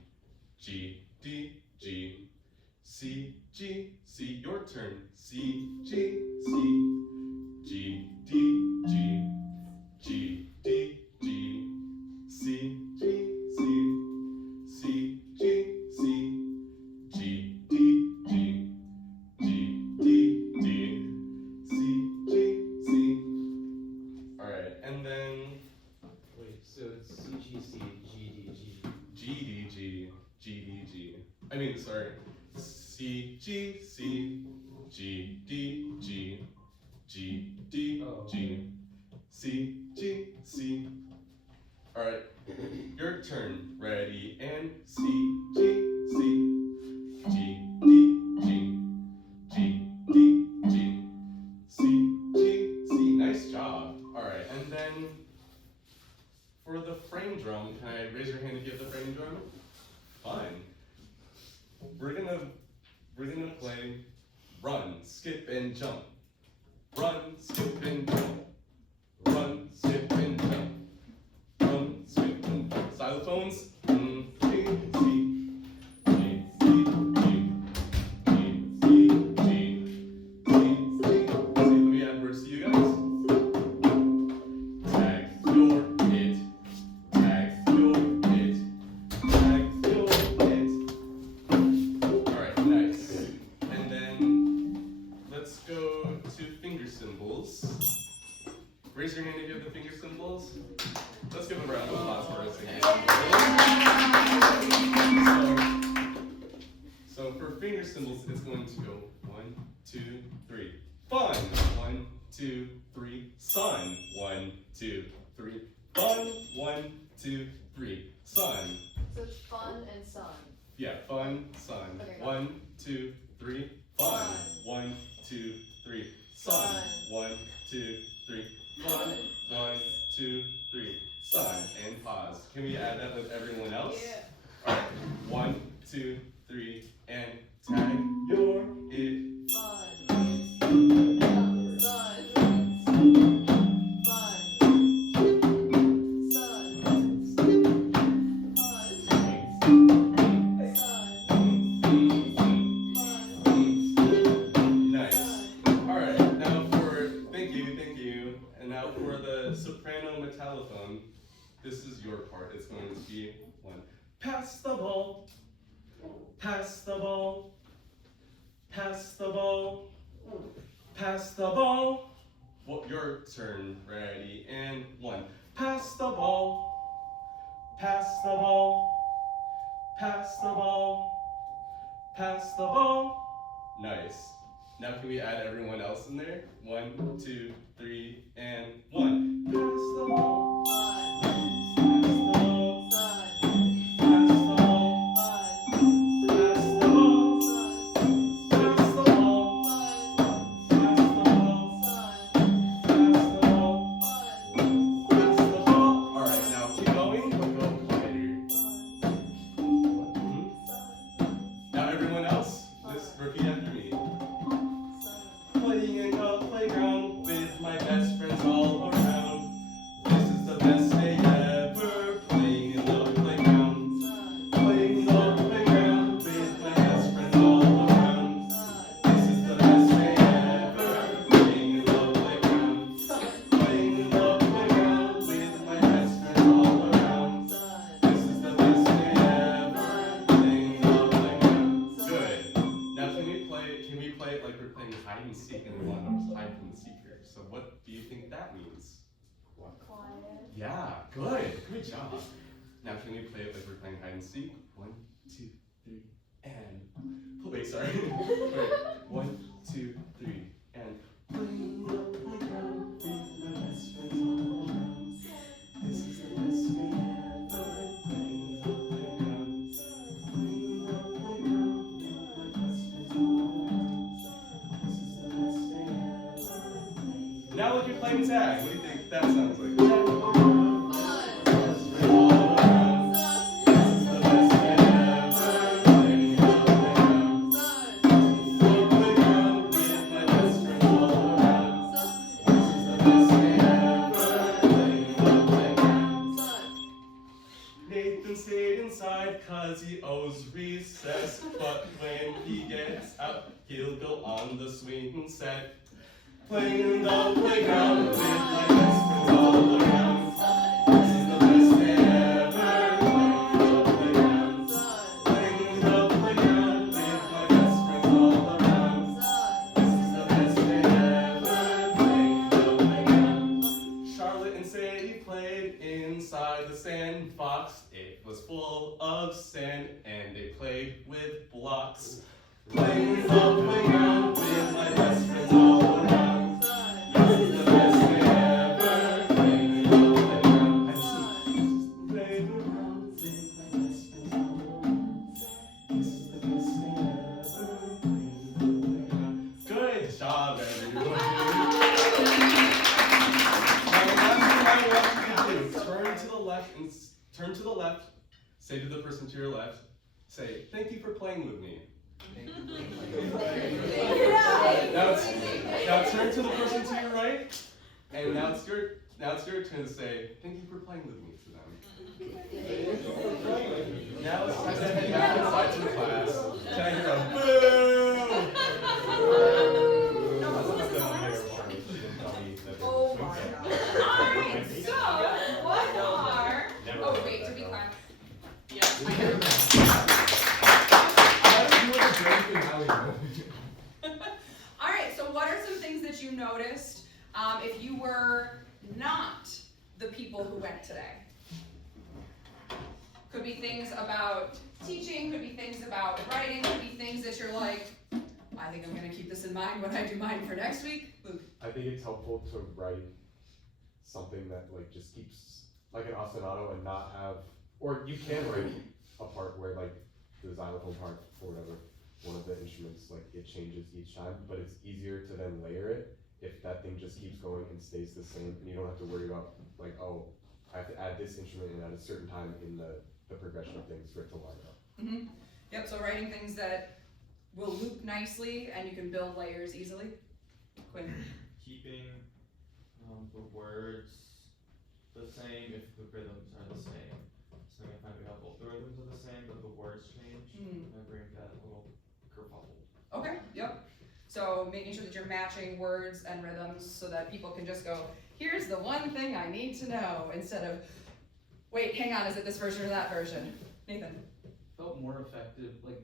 G, D, G, C, G, C, your turn. C, G, C, G, D, G, G, D, G, C, G, C, C, G, C, G, D, G, G, D, G, C, G, C. Alright, and then Wait, so it's C, G, C, G, D, G. G, D, G, G, D, G. I mean, sorry. C, G, C, G, D, G, G, D, G, C, G, C. Alright, your turn. Ready, and C, G, C, G, D, G, G, D, G, C, G, C. Nice job. Alright, and then for the frame drum, can I raise your hand if you have the frame drum? Fine. We're gonna play run, skip, and jump. Run, skip, and jump. Run, skip, and jump. Run, skip, and jump. Xylophones. G, C, G, C, G, G, G, C, G, C, C, C. Let me add words to you guys. Tag your it. Tag your it. Tag your it. Alright, nice. And then let's go to finger cymbals. Raise your hand if you have the finger cymbals. Let's give a round of applause for us again. So for finger cymbals, it's going to go 1, 2, 3. Fun. 1, 2, 3. Sun. 1, 2, 3. Fun. 1, 2, 3. Sun. So it's fun and sun. Yeah, fun, sun. Okay, go. 1, 2, 3. Fun. 1, 2, 3. Sun. 1, 2, 3. Fun. 1, 2, 3. Sun. And pause. Can we add that with everyone else? Yeah. Alright. 1, 2, 3, and tag your it. Fun. Sun. Fun. Nice. Alright, now thank you. And now for the soprano metallophone, this is your part. It's going to be 1. Pass the ball. Pass the ball. Pass the ball. Pass the ball. Well, your turn. Ready, and 1. Pass the ball. Pass the ball. Pass the ball. Pass the ball. Nice. Now can we add everyone else in there? 1, 2, 3, and 1. Pass the ball. Pass the ball. Pass the ball. Pass the ball. Pass the ball. Pass the ball. Pass the ball. Pass the ball. Alright, now keep going, but go quieter. Now everyone else, let's repeat after me. Playing in the playground with my best friend. here. So what do you think that means? Quiet. Yeah, good job. Now can we play it like we're playing hide and seek? 1, 2, 3, and wait, sorry. Wait, 1, 2, 3, and playing on the playground with my best friends all around. This is the best we ever playing on the playground. Playing on the playground with my best friends all around. This is the best we ever playing. Now look, you're playing tag. What do you think that sounds like? Cause he owes recess, but when he gets out, he'll go on the swing set. Playing in the playground with my best friends all around. This is the best day ever. Playing in the playground with my best friends all around. This is the best day ever. Playing in the playground. Charlotte and Sadie played inside the sandbox. It was full of sand and they played with blocks. Playing in the playground with my best friends all around. This is the best day ever. Playing in the playground. I see. Playing around with my best friends all around. This is the best day ever. Playing in the playground. Good job, everyone. Now what you can do, turn to the left and turn to the left. Say to the person to your left, say, thank you for playing with me. Now turn to the person to your right, and now it's your turn to say, thank you for playing with me to them. Now it's time to head back inside to class. Can I hear a boo? Oh my god. Alright, so what are oh wait, did we clap? Yes, I hear Alright, so what are some things that you noticed if you were not the people who went today? Could be things about teaching, could be things about writing, could be things that you're like, I think I'm going to keep this in mind when I do mine for next week. Luke. I think it's helpful to write something that like just keeps like an ostinato and not have, or you can write a part where like the xylophone part or whatever, one of the instruments, like it changes each time, but it's easier to then layer it if that thing just keeps going and stays the same, and you don't have to worry about like, oh, I have to add this instrument in at a certain time in the progression of things for it to line up. Mm-hmm. Yep, so writing things that will loop nicely and you can build layers easily. Quinn. Keeping the words the same if the rhythms are the same. So I find it helpful. The rhythms are the same, but the words change. I bring that little kerfuffle. Okay, yep. So making sure that you're matching words and rhythms so that people can just go, here's the one thing I need to know, instead of, wait, hang on, is it this version or that version? Nathan. Felt more effective, like,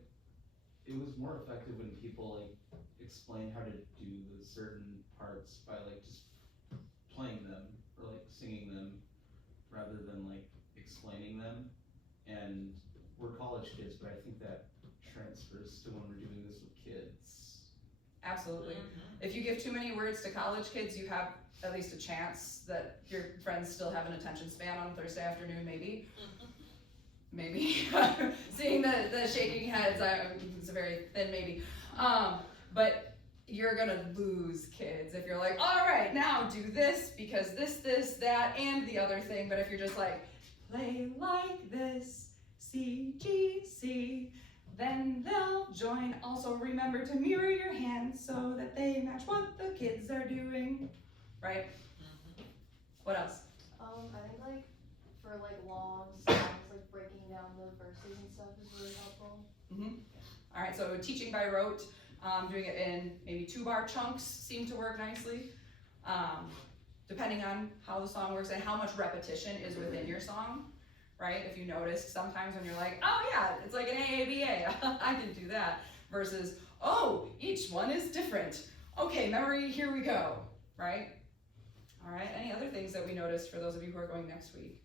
it was more effective when people, like, explain how to do the certain parts by, like, just playing them, or, like, singing them, rather than, like, explaining them. And we're college kids, but I think that transfers to when we're doing this with kids. Absolutely. If you give too many words to college kids, you have at least a chance that your friends still have an attention span on Thursday afternoon, maybe. Maybe. Seeing the shaking heads, it's a very thin maybe. But you're gonna lose kids if you're like, all right, now do this because this, that, and the other thing. But if you're just like, play like this, C, G, C, then they'll join. Also remember to mirror your hands so that they match what the kids are doing, right? What else? I think like for like long songs, like breaking down the verses and stuff is really helpful. All right, so teaching by rote, doing it in maybe 2-bar chunks seem to work nicely, depending on how the song works and how much repetition is within your song, right? If you notice, sometimes when you're like, oh yeah, it's like an AABA, I can do that, versus, oh, each one is different. Okay, memory, here we go, right? All right, any other things that we noticed for those of you who are going next week?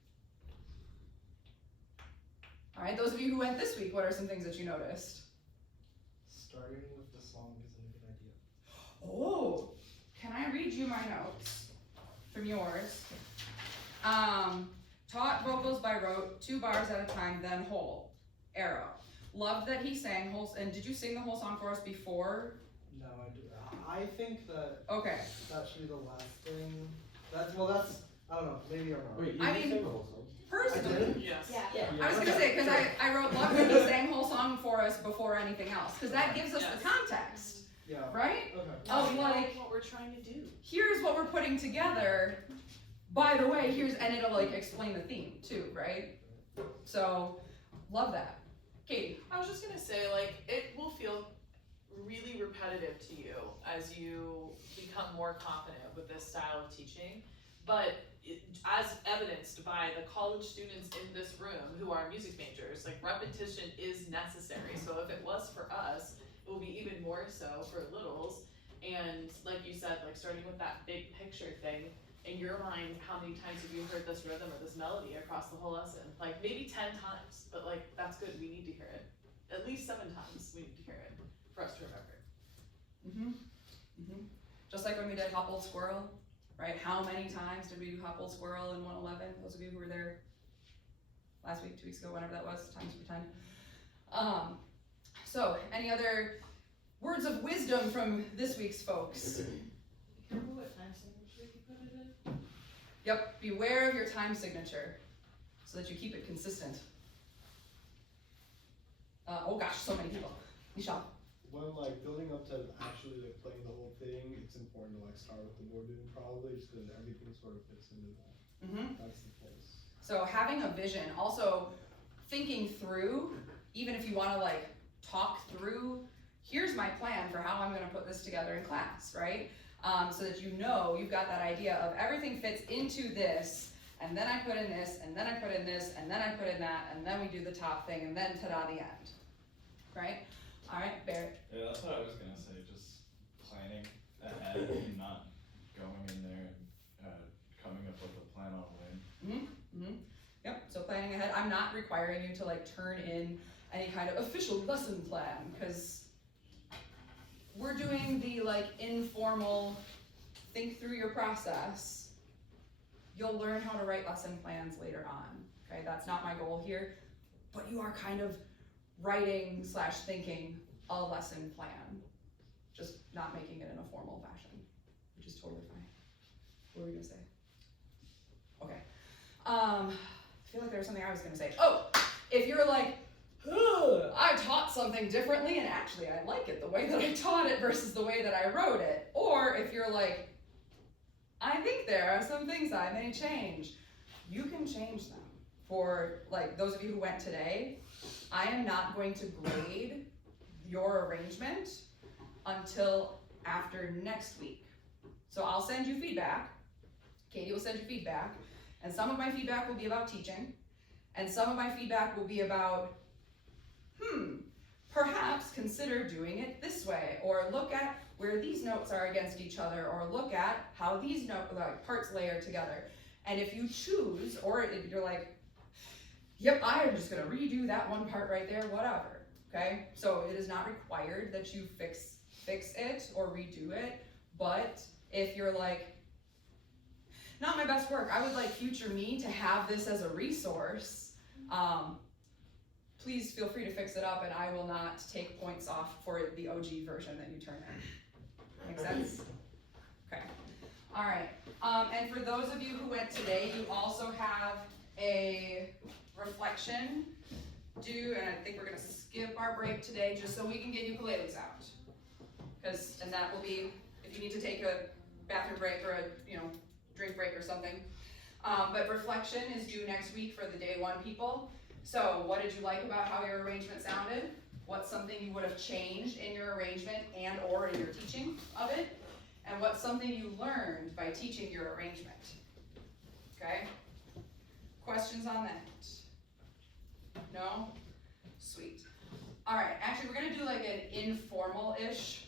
All right, those of you who went this week, what are some things that you noticed? Starting with the song isn't a good idea. Oh, can I read you my notes from yours? Taught vocals by rote, 2 bars at a time, then whole. Arrow. Loved that he sang whole, and did you sing the whole song for us before? No, I think that Okay. that should be the last thing. That's, I don't know, maybe I'm wrong. Wait, you I didn't mean- sing the whole song? I did? Yes. Yeah. I was gonna say, cause I wrote loved that he sang whole song for us before anything else, cause that gives us Yes. the context, Yeah. right? Okay. Of like, What we're trying to do. here's what we're putting together. By the way, and it'll like explain the theme too, right? So, love that. Katie. I was just gonna say, like, it will feel really repetitive to you as you become more confident with this style of teaching, but as evidenced by the college students in this room who are music majors, like, repetition is necessary. So if it was for us, it will be even more so for littles. And like you said, like, starting with that big picture thing, in your mind, how many times have you heard this rhythm or this melody across the whole lesson? Like, maybe 10 times, but like, that's good, we need to hear it. At least 7 times we need to hear it for us to remember. Just like when we did Hoppled Squirrel, right? How many times did we do Hoppled Squirrel in 111? Those of you who were there last week, 2 weeks ago, whenever that was, times for 10. So, any other words of wisdom from this week's folks? Remember what time signature you put it in? Yep, beware of your time signature so that you keep it consistent. Oh gosh, so many people. Nischal. When like building up to actually like playing the whole thing, it's important to like start with the board doing probably just because everything sort of fits into that. That's the place. So having a vision, also thinking through, even if you want to like talk through, here's my plan for how I'm going to put this together in class, right? So that you know you've got that idea of everything fits into this, and then I put in this, and then I put in this, and then I put in that, and then we do the top thing, and then ta-da, the end, right? All right, Barrett. Yeah, that's what I was gonna say, just planning ahead and not going in there and coming up with a plan on when. Yep, so planning ahead. I'm not requiring you to like turn in any kind of official lesson plan, because we're doing the like informal think through your process. You'll learn how to write lesson plans later on, okay? That's not my goal here, but you are kind of writing / thinking a lesson plan, just not making it in a formal fashion, which is totally fine. What were we gonna say? Okay. I feel like there was something I was gonna say. Oh, if you're like, I taught something differently and actually I like it the way that I taught it versus the way that I wrote it. Or if you're like, I think there are some things I may change. You can change them. For like those of you who went today, I am not going to grade your arrangement until after next week. So I'll send you feedback. Katie will send you feedback. And some of my feedback will be about teaching. And some of my feedback will be about, perhaps consider doing it this way, or look at where these notes are against each other, or look at how these parts layer together. And if you choose, or if you're like, yep, I am just gonna redo that one part right there, whatever, okay? So it is not required that you fix it or redo it, but if you're like, not my best work, I would like future me to have this as a resource, please feel free to fix it up and I will not take points off for the OG version that you turn in. Make sense? Okay. All right. And for those of you who went today, you also have a reflection due, and I think we're gonna skip our break today just so we can get ukuleles out. And that will be, if you need to take a bathroom break or a drink break or something. But reflection is due next week for the day 1 people. So what did you like about how your arrangement sounded? What's something you would have changed in your arrangement and or in your teaching of it? And what's something you learned by teaching your arrangement? Okay? Questions on that? No? Sweet. All right, actually we're gonna do like an informal-ish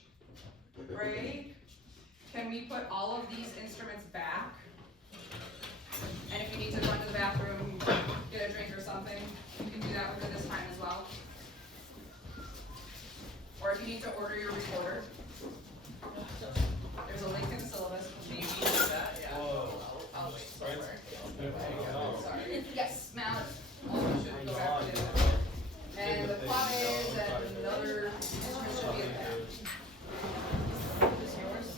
break. can we put all of these instruments back? And if you need to run to the bathroom, get a drink or something, you can do that within this time as well. Or if you need to order your recorder, there's a link in the syllabus. Maybe do that, yeah. Whoa. I'll wait somewhere. Sorry. Yes, Mallet. Oh, should Go back to it. And the claves and other instruments should be in there. Is this yours?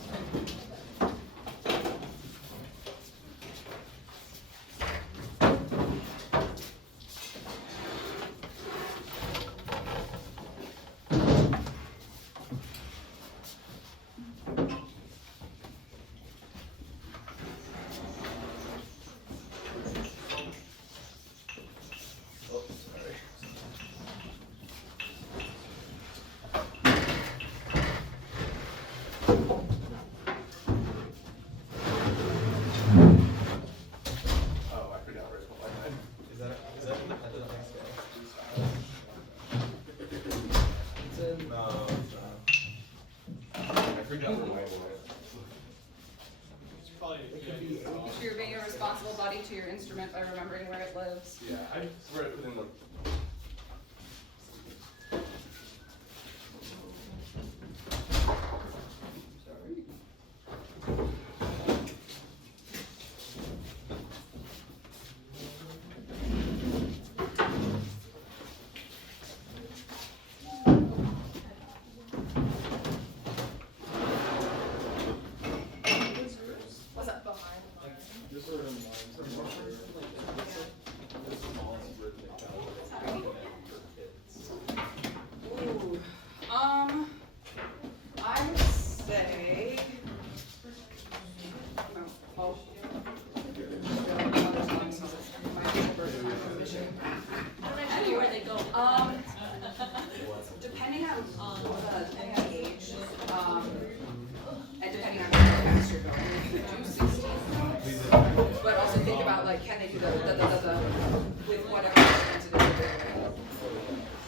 Oh, I forgot where it's going. Is that at the next day? It's in. No. I forgot where mine went. It's probably. It could be You're being a responsible buddy to your instrument by remembering where it lives. Yeah, I swear it within the. What's up? Just sort of reminds me of the smallest rhythmic ballad for kids. Ooh. I would say. Oh. Anywhere they go. Depending on the age, and depending on how fast you're going, you could do 16 notes. But also think about like, can they do the with whatever instruments it is.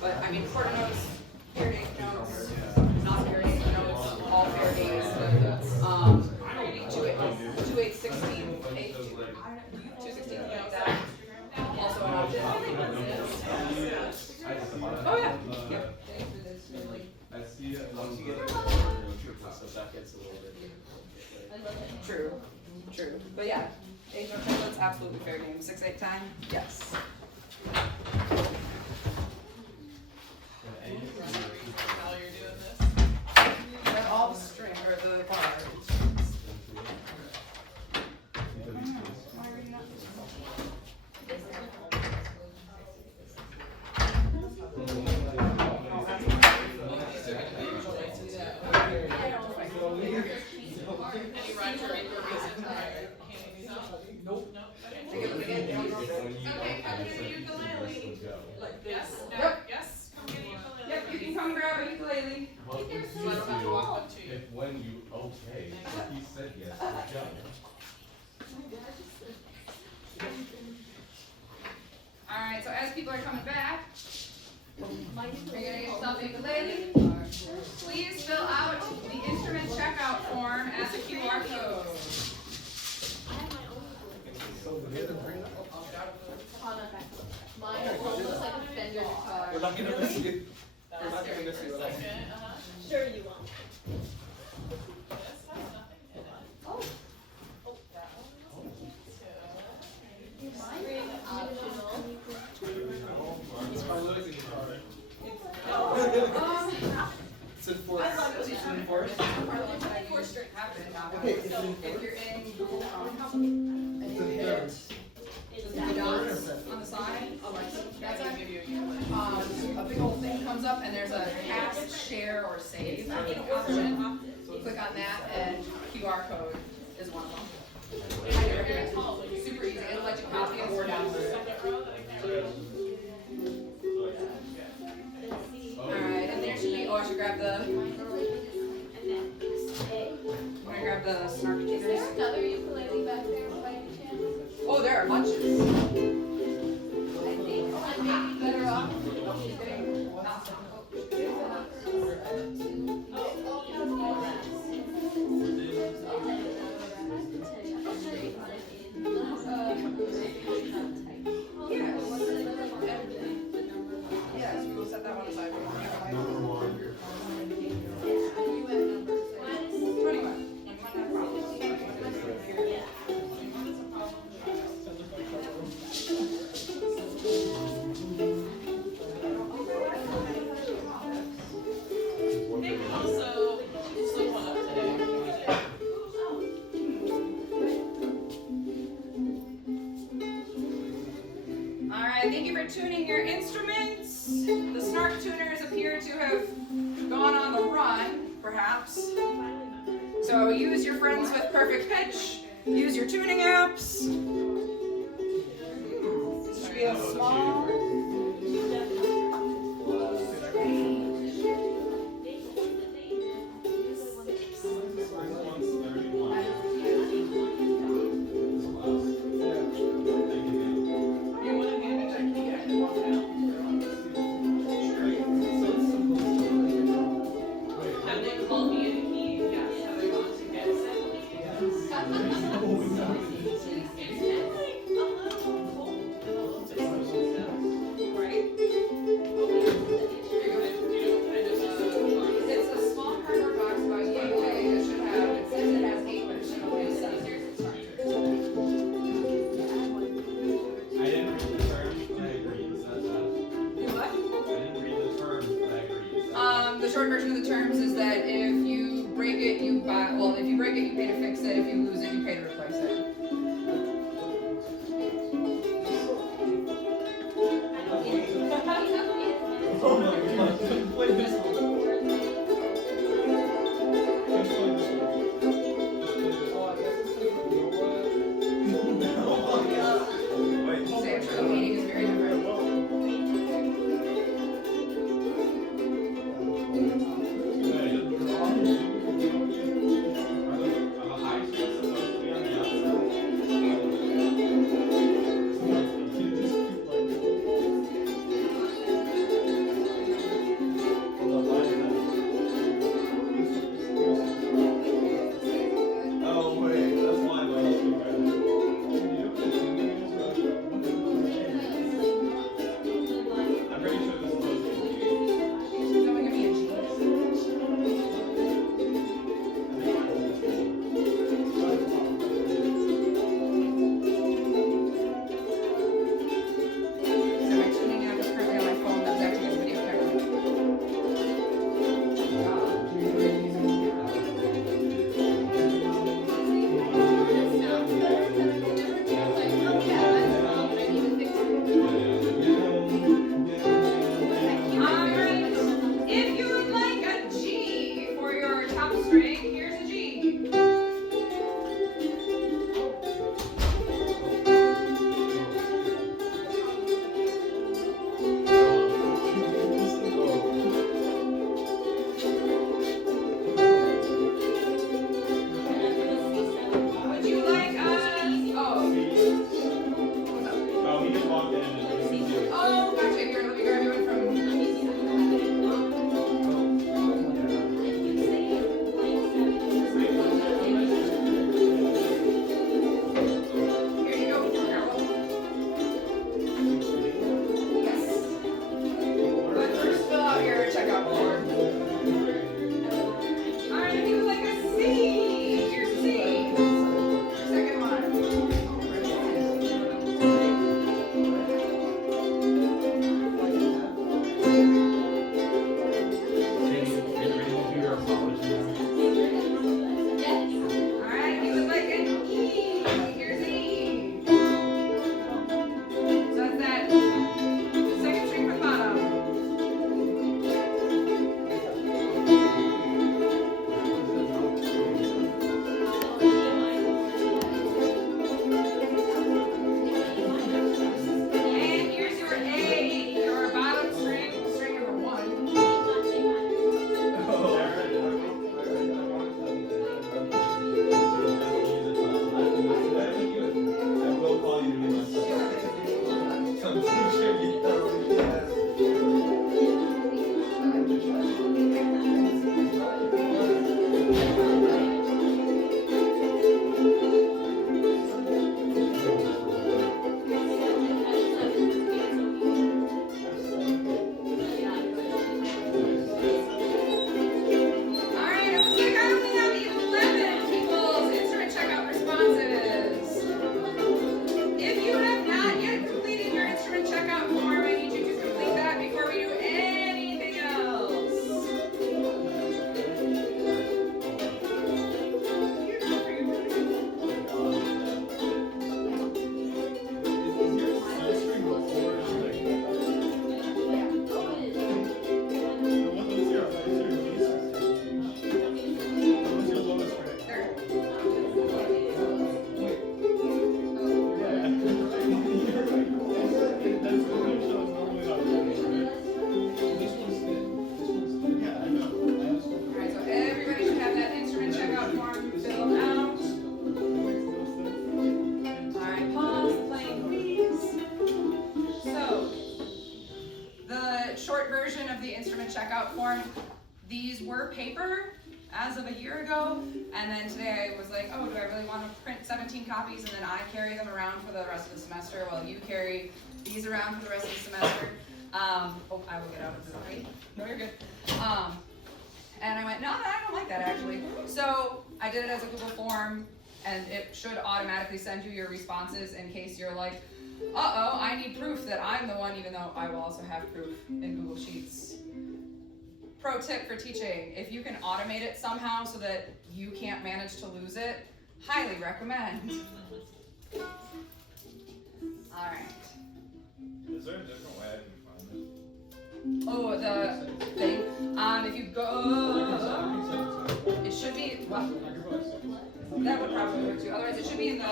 But I mean, quarter notes, fair date notes, not fair date notes, all fair days. 2, 8, 16, 8, 2, 16, like that. Also an octave. Oh yeah. Yep. I see it. Once you get into the triple stuff, that gets a little bit. True. True. But yeah, 8 note templates, absolutely fair game. 6, 8 time, yes. While you're doing this. And all the string or the bar. Why are you not? Any rhyme or make a reason for handing these out? Nope. No? Okay. Take a look at it. Okay, come get a ukulele. Like Yes, this. no, Yep. yes, come get a ukulele. Yep, you can come grab a ukulele. What would you So I don't have to walk up to do you. if when you okay, if he said yes, you go? Alright, so as people are coming back, you're gonna get yourself a ukulele. Please fill out the instrument checkout form as a QR code. Mine looks like a Fender guitar. We're not gonna miss you. We're not gonna miss you at all. Okay, uh-huh. Sure you won't. This has nothing in it. Oh. Oh, that one was cute too. String optional. It's my losing guitar. It's in fourth. I love it. It's in fourth. Four string happen now. Okay, it's So in if you're in Google Chrome and you hit the dots on the side, that's I'll it. give you a ukulele. A big old thing comes up and there's a cast, share, or save option. You click on that and QR code is one of them. Highly recommend. Super easy. It'll let you copy it or download it. Second row that I can't read. Alright, and there should be, oh, I should grab the, I'm gonna grab the snarky Is there teethers. another ukulele back there by any chance? Oh, there are bunches. I think I may be better off. for tuning your instruments. The snark tuners appear to have gone on the run, perhaps. So use your friends with perfect pitch. Use your tuning apps. This should be a small. Have they called me in the key? Yes. Have they gone to get Right? It's a small cardboard box about yay big. It should have. It says it has 8, but it should only have 7. I didn't read the terms, but I agree. Is that that? You what? I didn't read the terms, but I agree. Is that The short version of the terms is that if you break it, you buy. Well, if you break it, you pay to fix it. If you lose it, you pay to replace it. Oh my god, play this one. Wait, Say I'm sure the meaning is very different. I'm a high school supposed to be on the outside. version of the instrument checkout form. These were paper as of a year ago, and then today I was like, oh, do I really want to print 17 copies and then I carry them around for the rest of the semester while you carry these around for the rest of the semester? Oh, I will get out of the way. No, you're good. And I went, no, I don't like that actually. So I did it as a Google form, and it should automatically send you your responses in case you're like, uh-oh, I need proof that I'm the one, even though I will also have proof in Google Sheets. Pro tip for teaching, if you can automate it somehow so that you can't manage to lose it, highly recommend. Alright. Is there a different way I can find it? Oh, the thing. If you go, it should be, well, that would probably work too. Otherwise, it should be in the,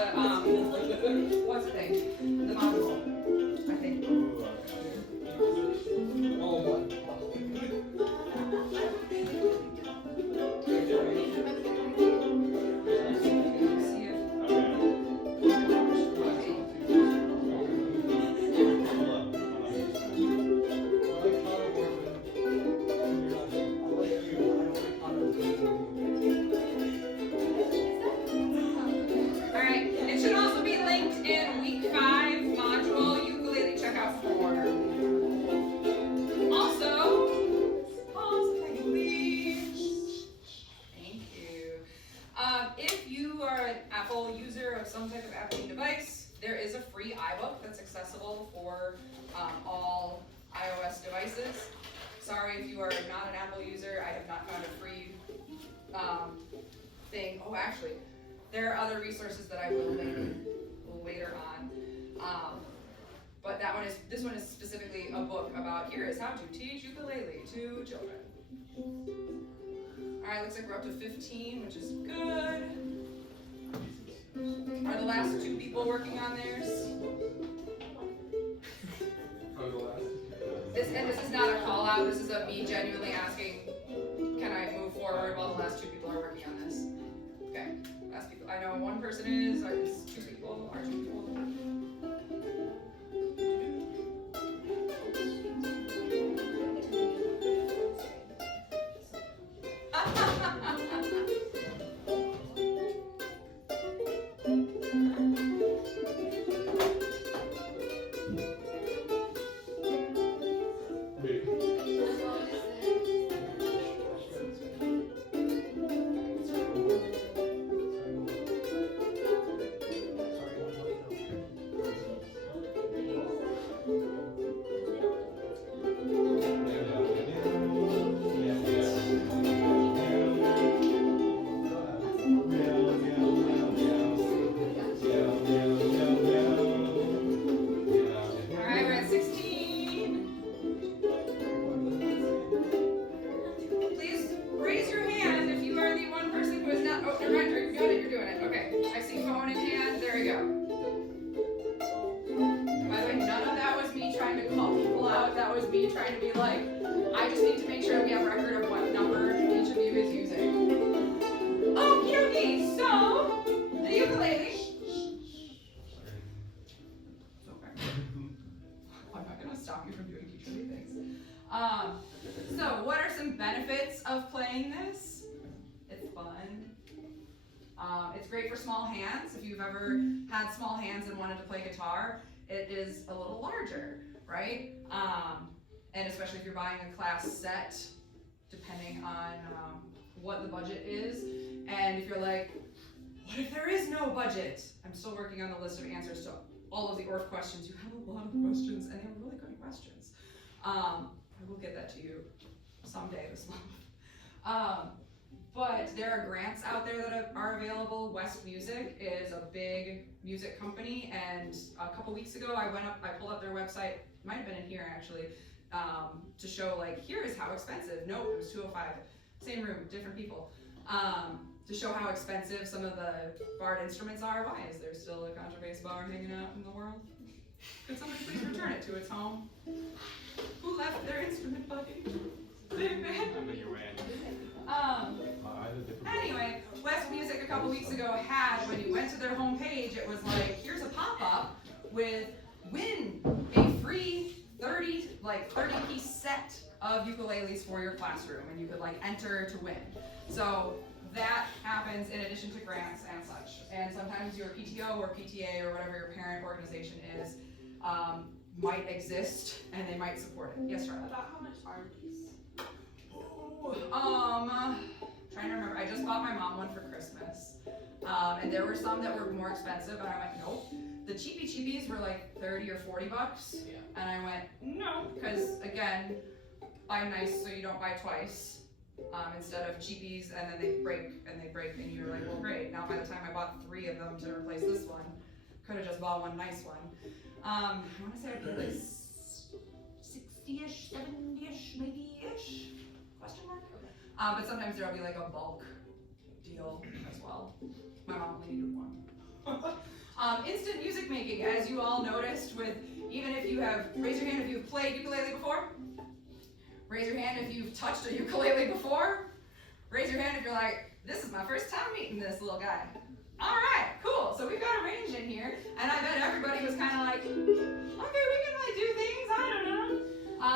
what's the thing? The module, I think. Some type of Apple device, there is a free iBook that's accessible for all iOS devices. Sorry if you are not an Apple user, I have not found a free thing. Oh, actually, there are other resources that I will link later on. But this one is specifically a book about here is how to teach ukulele to children. All right, looks like we're up to 15, which is good. Are the last two people working on theirs? This is not a call out, this is a me genuinely asking, can I move forward while the last two people are working on this? Okay, last people. I know one person is, are these two people, are two people? Trying to be like, I just need to make sure we have record of what number each of you is using. Okie dokie, so the ukulele. I'm not gonna stop you from doing teacherly things. So what are some benefits of playing this? It's fun. It's great for small hands. If you've ever had small hands and wanted to play guitar, it is a little larger, right? And especially if you're buying a class set, depending on what the budget is. And if you're like, what if there is no budget? I'm still working on the list of answers to all of the ORF questions. You have a lot of questions, and they're really good questions. I will get that to you someday this month. But there are grants out there that are available. West Music is a big music company, and a couple weeks ago I pulled up their website, might have been in here actually, to show like, here is how expensive. Nope, it was 205, same room, different people. To show how expensive some of the barred instruments are. Why is there still a contrabass bar hanging out in the world? Could somebody please return it to its home? Who left their instrument bucket? Anyway, West Music a couple weeks ago had, when you went to their homepage, it was like, here's a pop-up with win a free 30-piece set of ukuleles for your classroom, and you could like enter to win. So that happens in addition to grants and such. And sometimes your PTO or PTA or whatever your parent organization is might exist and they might support it. Yes, Charlotte? About how much are these? Trying to remember. I just bought my mom one for Christmas. And there were some that were more expensive, and I went, nope. The cheapy cheapies were like 30 or 40 bucks. Yeah. And I went, no, because again, buy nice so you don't buy twice. Instead of cheapies and then they break, and you're like, well, great. Now by the time I bought 3 of them to replace this one, could have just bought one nice one. I want to say I paid like 60-ish, 70-ish, maybe-ish, question mark? But sometimes there'll be like a bulk deal as well. My mom only needed one. Instant music making, as you all noticed, with even if you have, raise your hand if you've played ukulele before. Raise your hand if you've touched a ukulele before. Raise your hand if you're like, this is my first time meeting this little guy. All right, cool. So we've got a range in here, and I bet everybody was kind of like, okay, we can like do things, I don't know.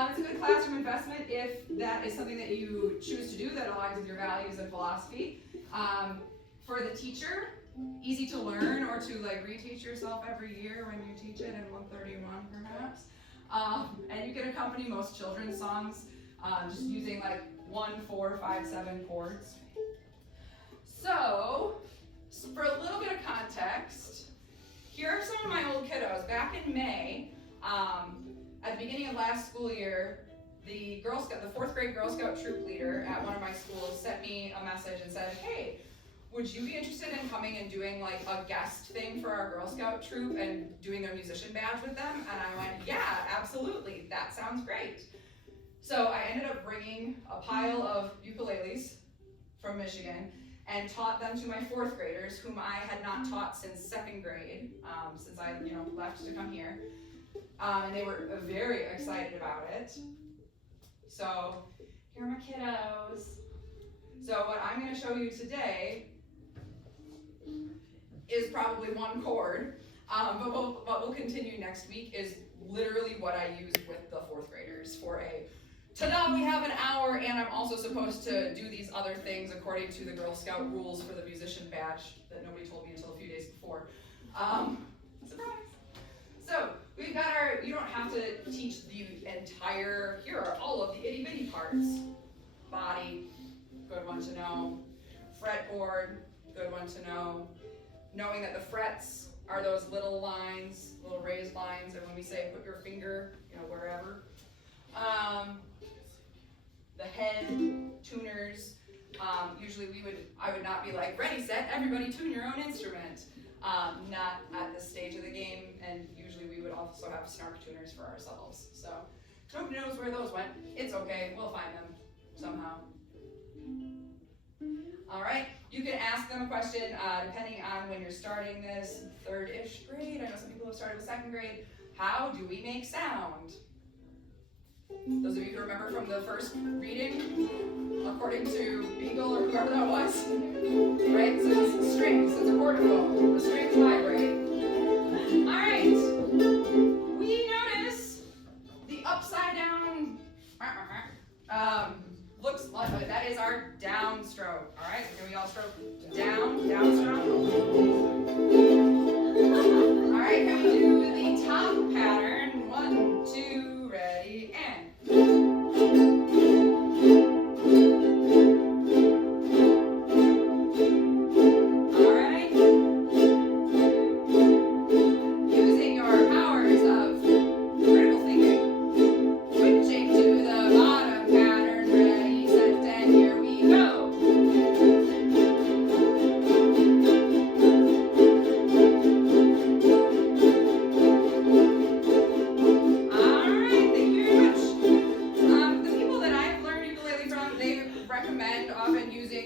It's a good classroom investment if that is something that you choose to do that aligns with your values and philosophy. For the teacher, easy to learn or to like reteach yourself every year when you teach it in 131 perhaps. And you can accompany most children's songs just using like 1, 4, 5, 7 chords. So, for a little bit of context, here are some of my old kiddos. Back in May, at the beginning of last school year, the 4th grade Girl Scout troop leader at one of my schools sent me a message and said, hey, would you be interested in coming and doing like a guest thing for our Girl Scout troop and doing their musician badge with them? And I went, yeah, absolutely, that sounds great. So I ended up bringing a pile of ukuleles from Michigan and taught them to my 4th graders, whom I had not taught since 2nd grade, since I left to come here. And they were very excited about it. So here are my kiddos. So what I'm going to show you today is probably 1 chord, but what we'll continue next week is literally what I used with the 4th graders for a, ta-da, we have an hour, and I'm also supposed to do these other things according to the Girl Scout rules for the musician badge that nobody told me until a few days before. Surprise! So, we've got you don't have to teach the entire, here are all of the itty bitty parts. Body, good one to know. Fretboard, good one to know. Knowing that the frets are those little lines, little raised lines, and when we say put your finger, wherever. The head, tuners, usually I would not be like, ready, set, everybody tune your own instrument. Not at this stage of the game, and usually we would also have snark tuners for ourselves. So, nobody knows where those went. It's okay, we'll find them somehow. All right, you can ask them a question depending on when you're starting this, 3rd-ish grade. I know some people have started with 2nd grade. How do we make sound? Those of you who remember from the first reading, according to Beagle or whoever that was, right? So it's strings, it's a chordophone, the strings vibrate. All right, we notice the upside down, looks like, that is our downstroke. All right, can we all stroke downstroke? All right, can we do the top pattern? 1, 2, ready, and. All right. Using your powers of critical thinking, switching to the bottom pattern, ready, set, and here we go.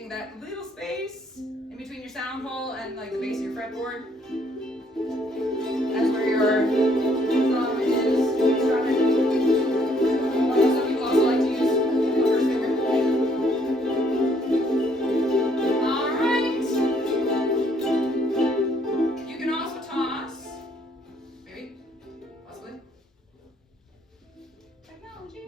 That little space in between your sound hole and like the base of your fretboard. That's where your thumb is strumming. Some people also like to use the first finger. Alright. You can also toss. Maybe. Possibly. Technology.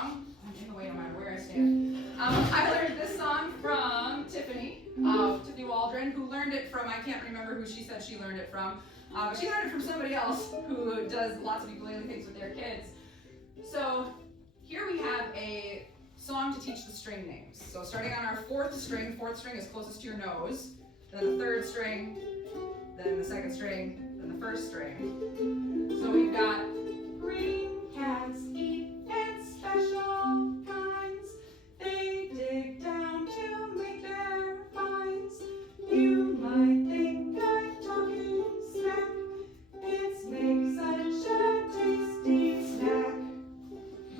song. I'm in the way no matter where I stand. I learned this song from Tiffany Waldron, who learned it from, I can't remember who she said she learned it from, but she learned it from somebody else who does lots of ukulele things with their kids. So here we have a song to teach the string names. So starting on our fourth string is closest to your nose, then the third string, then the second string, then the first string. So we've got green cats eat ants special kinds. They dig down to make their finds. You might think I'm talking smack. It's make such a tasty snack.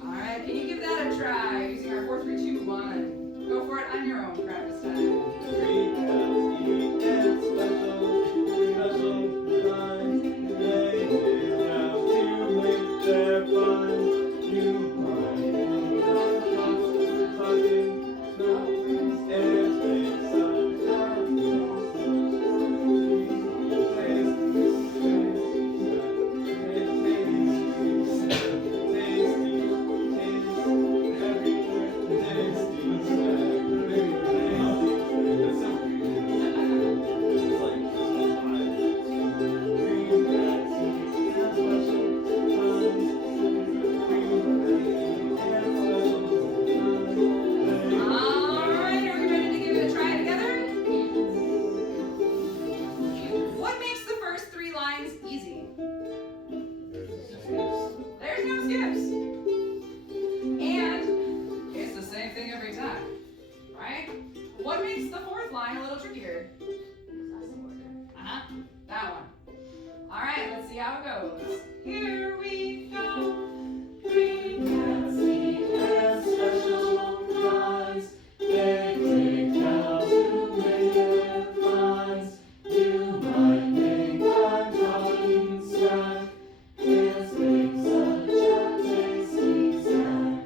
Alright, can you give that a try? Using our 4, 3, 2, 1. Go for it on your own practice time. Green cats eat ants special kinds. They dig down to make their finds. You might think I'm talking smack. It's make such Alright, are we ready to give it a try together? What makes the first 3 lines easy? There's no skips. And it's the same thing every time, right? What makes the 4th line a little trickier? That one. Alright, let's see how it goes. Here we go. Green cats eat ants special kinds. They dig down to make their finds. You might think I'm talking smack. It's make such a tasty snack.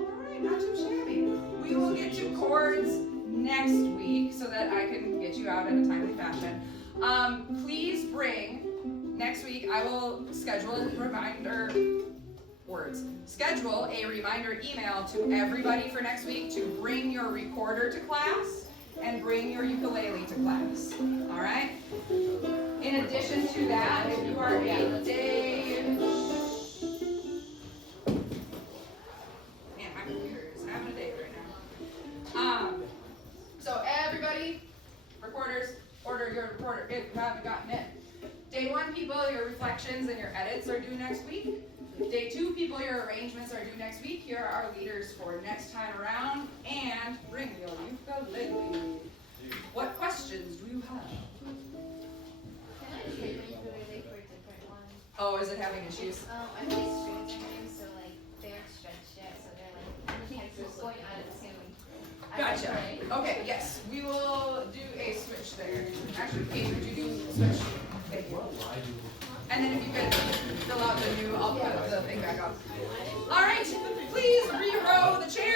Alright, not too shabby. We will get you chords next week so that I can get you out in a timely fashion. Please bring, next week I will schedule a reminder email to everybody for next week to bring your recorder to class and bring your ukulele to class. Alright? In addition to that, if you are a day... Man, my computer is having a day right now. So everybody, recorders, order your recorder if you haven't gotten it. Day 1 people, your reflections and your edits are due next week. Day 2 people, your arrangements are due next week. Here are our leaders for next time around. And bring your ukulele. What questions do you have? Can I take my ukulele for a different one? Oh, is it having issues? I have these strings in them, so like they aren't stretched yet, so they're like going out of tune. Gotcha. Okay, yes, we will do a switch there. Actually, Kate, would you do the switch? Thank you. And then if you could fill out the new, I'll put the thing back up. All right, please re-row the chair.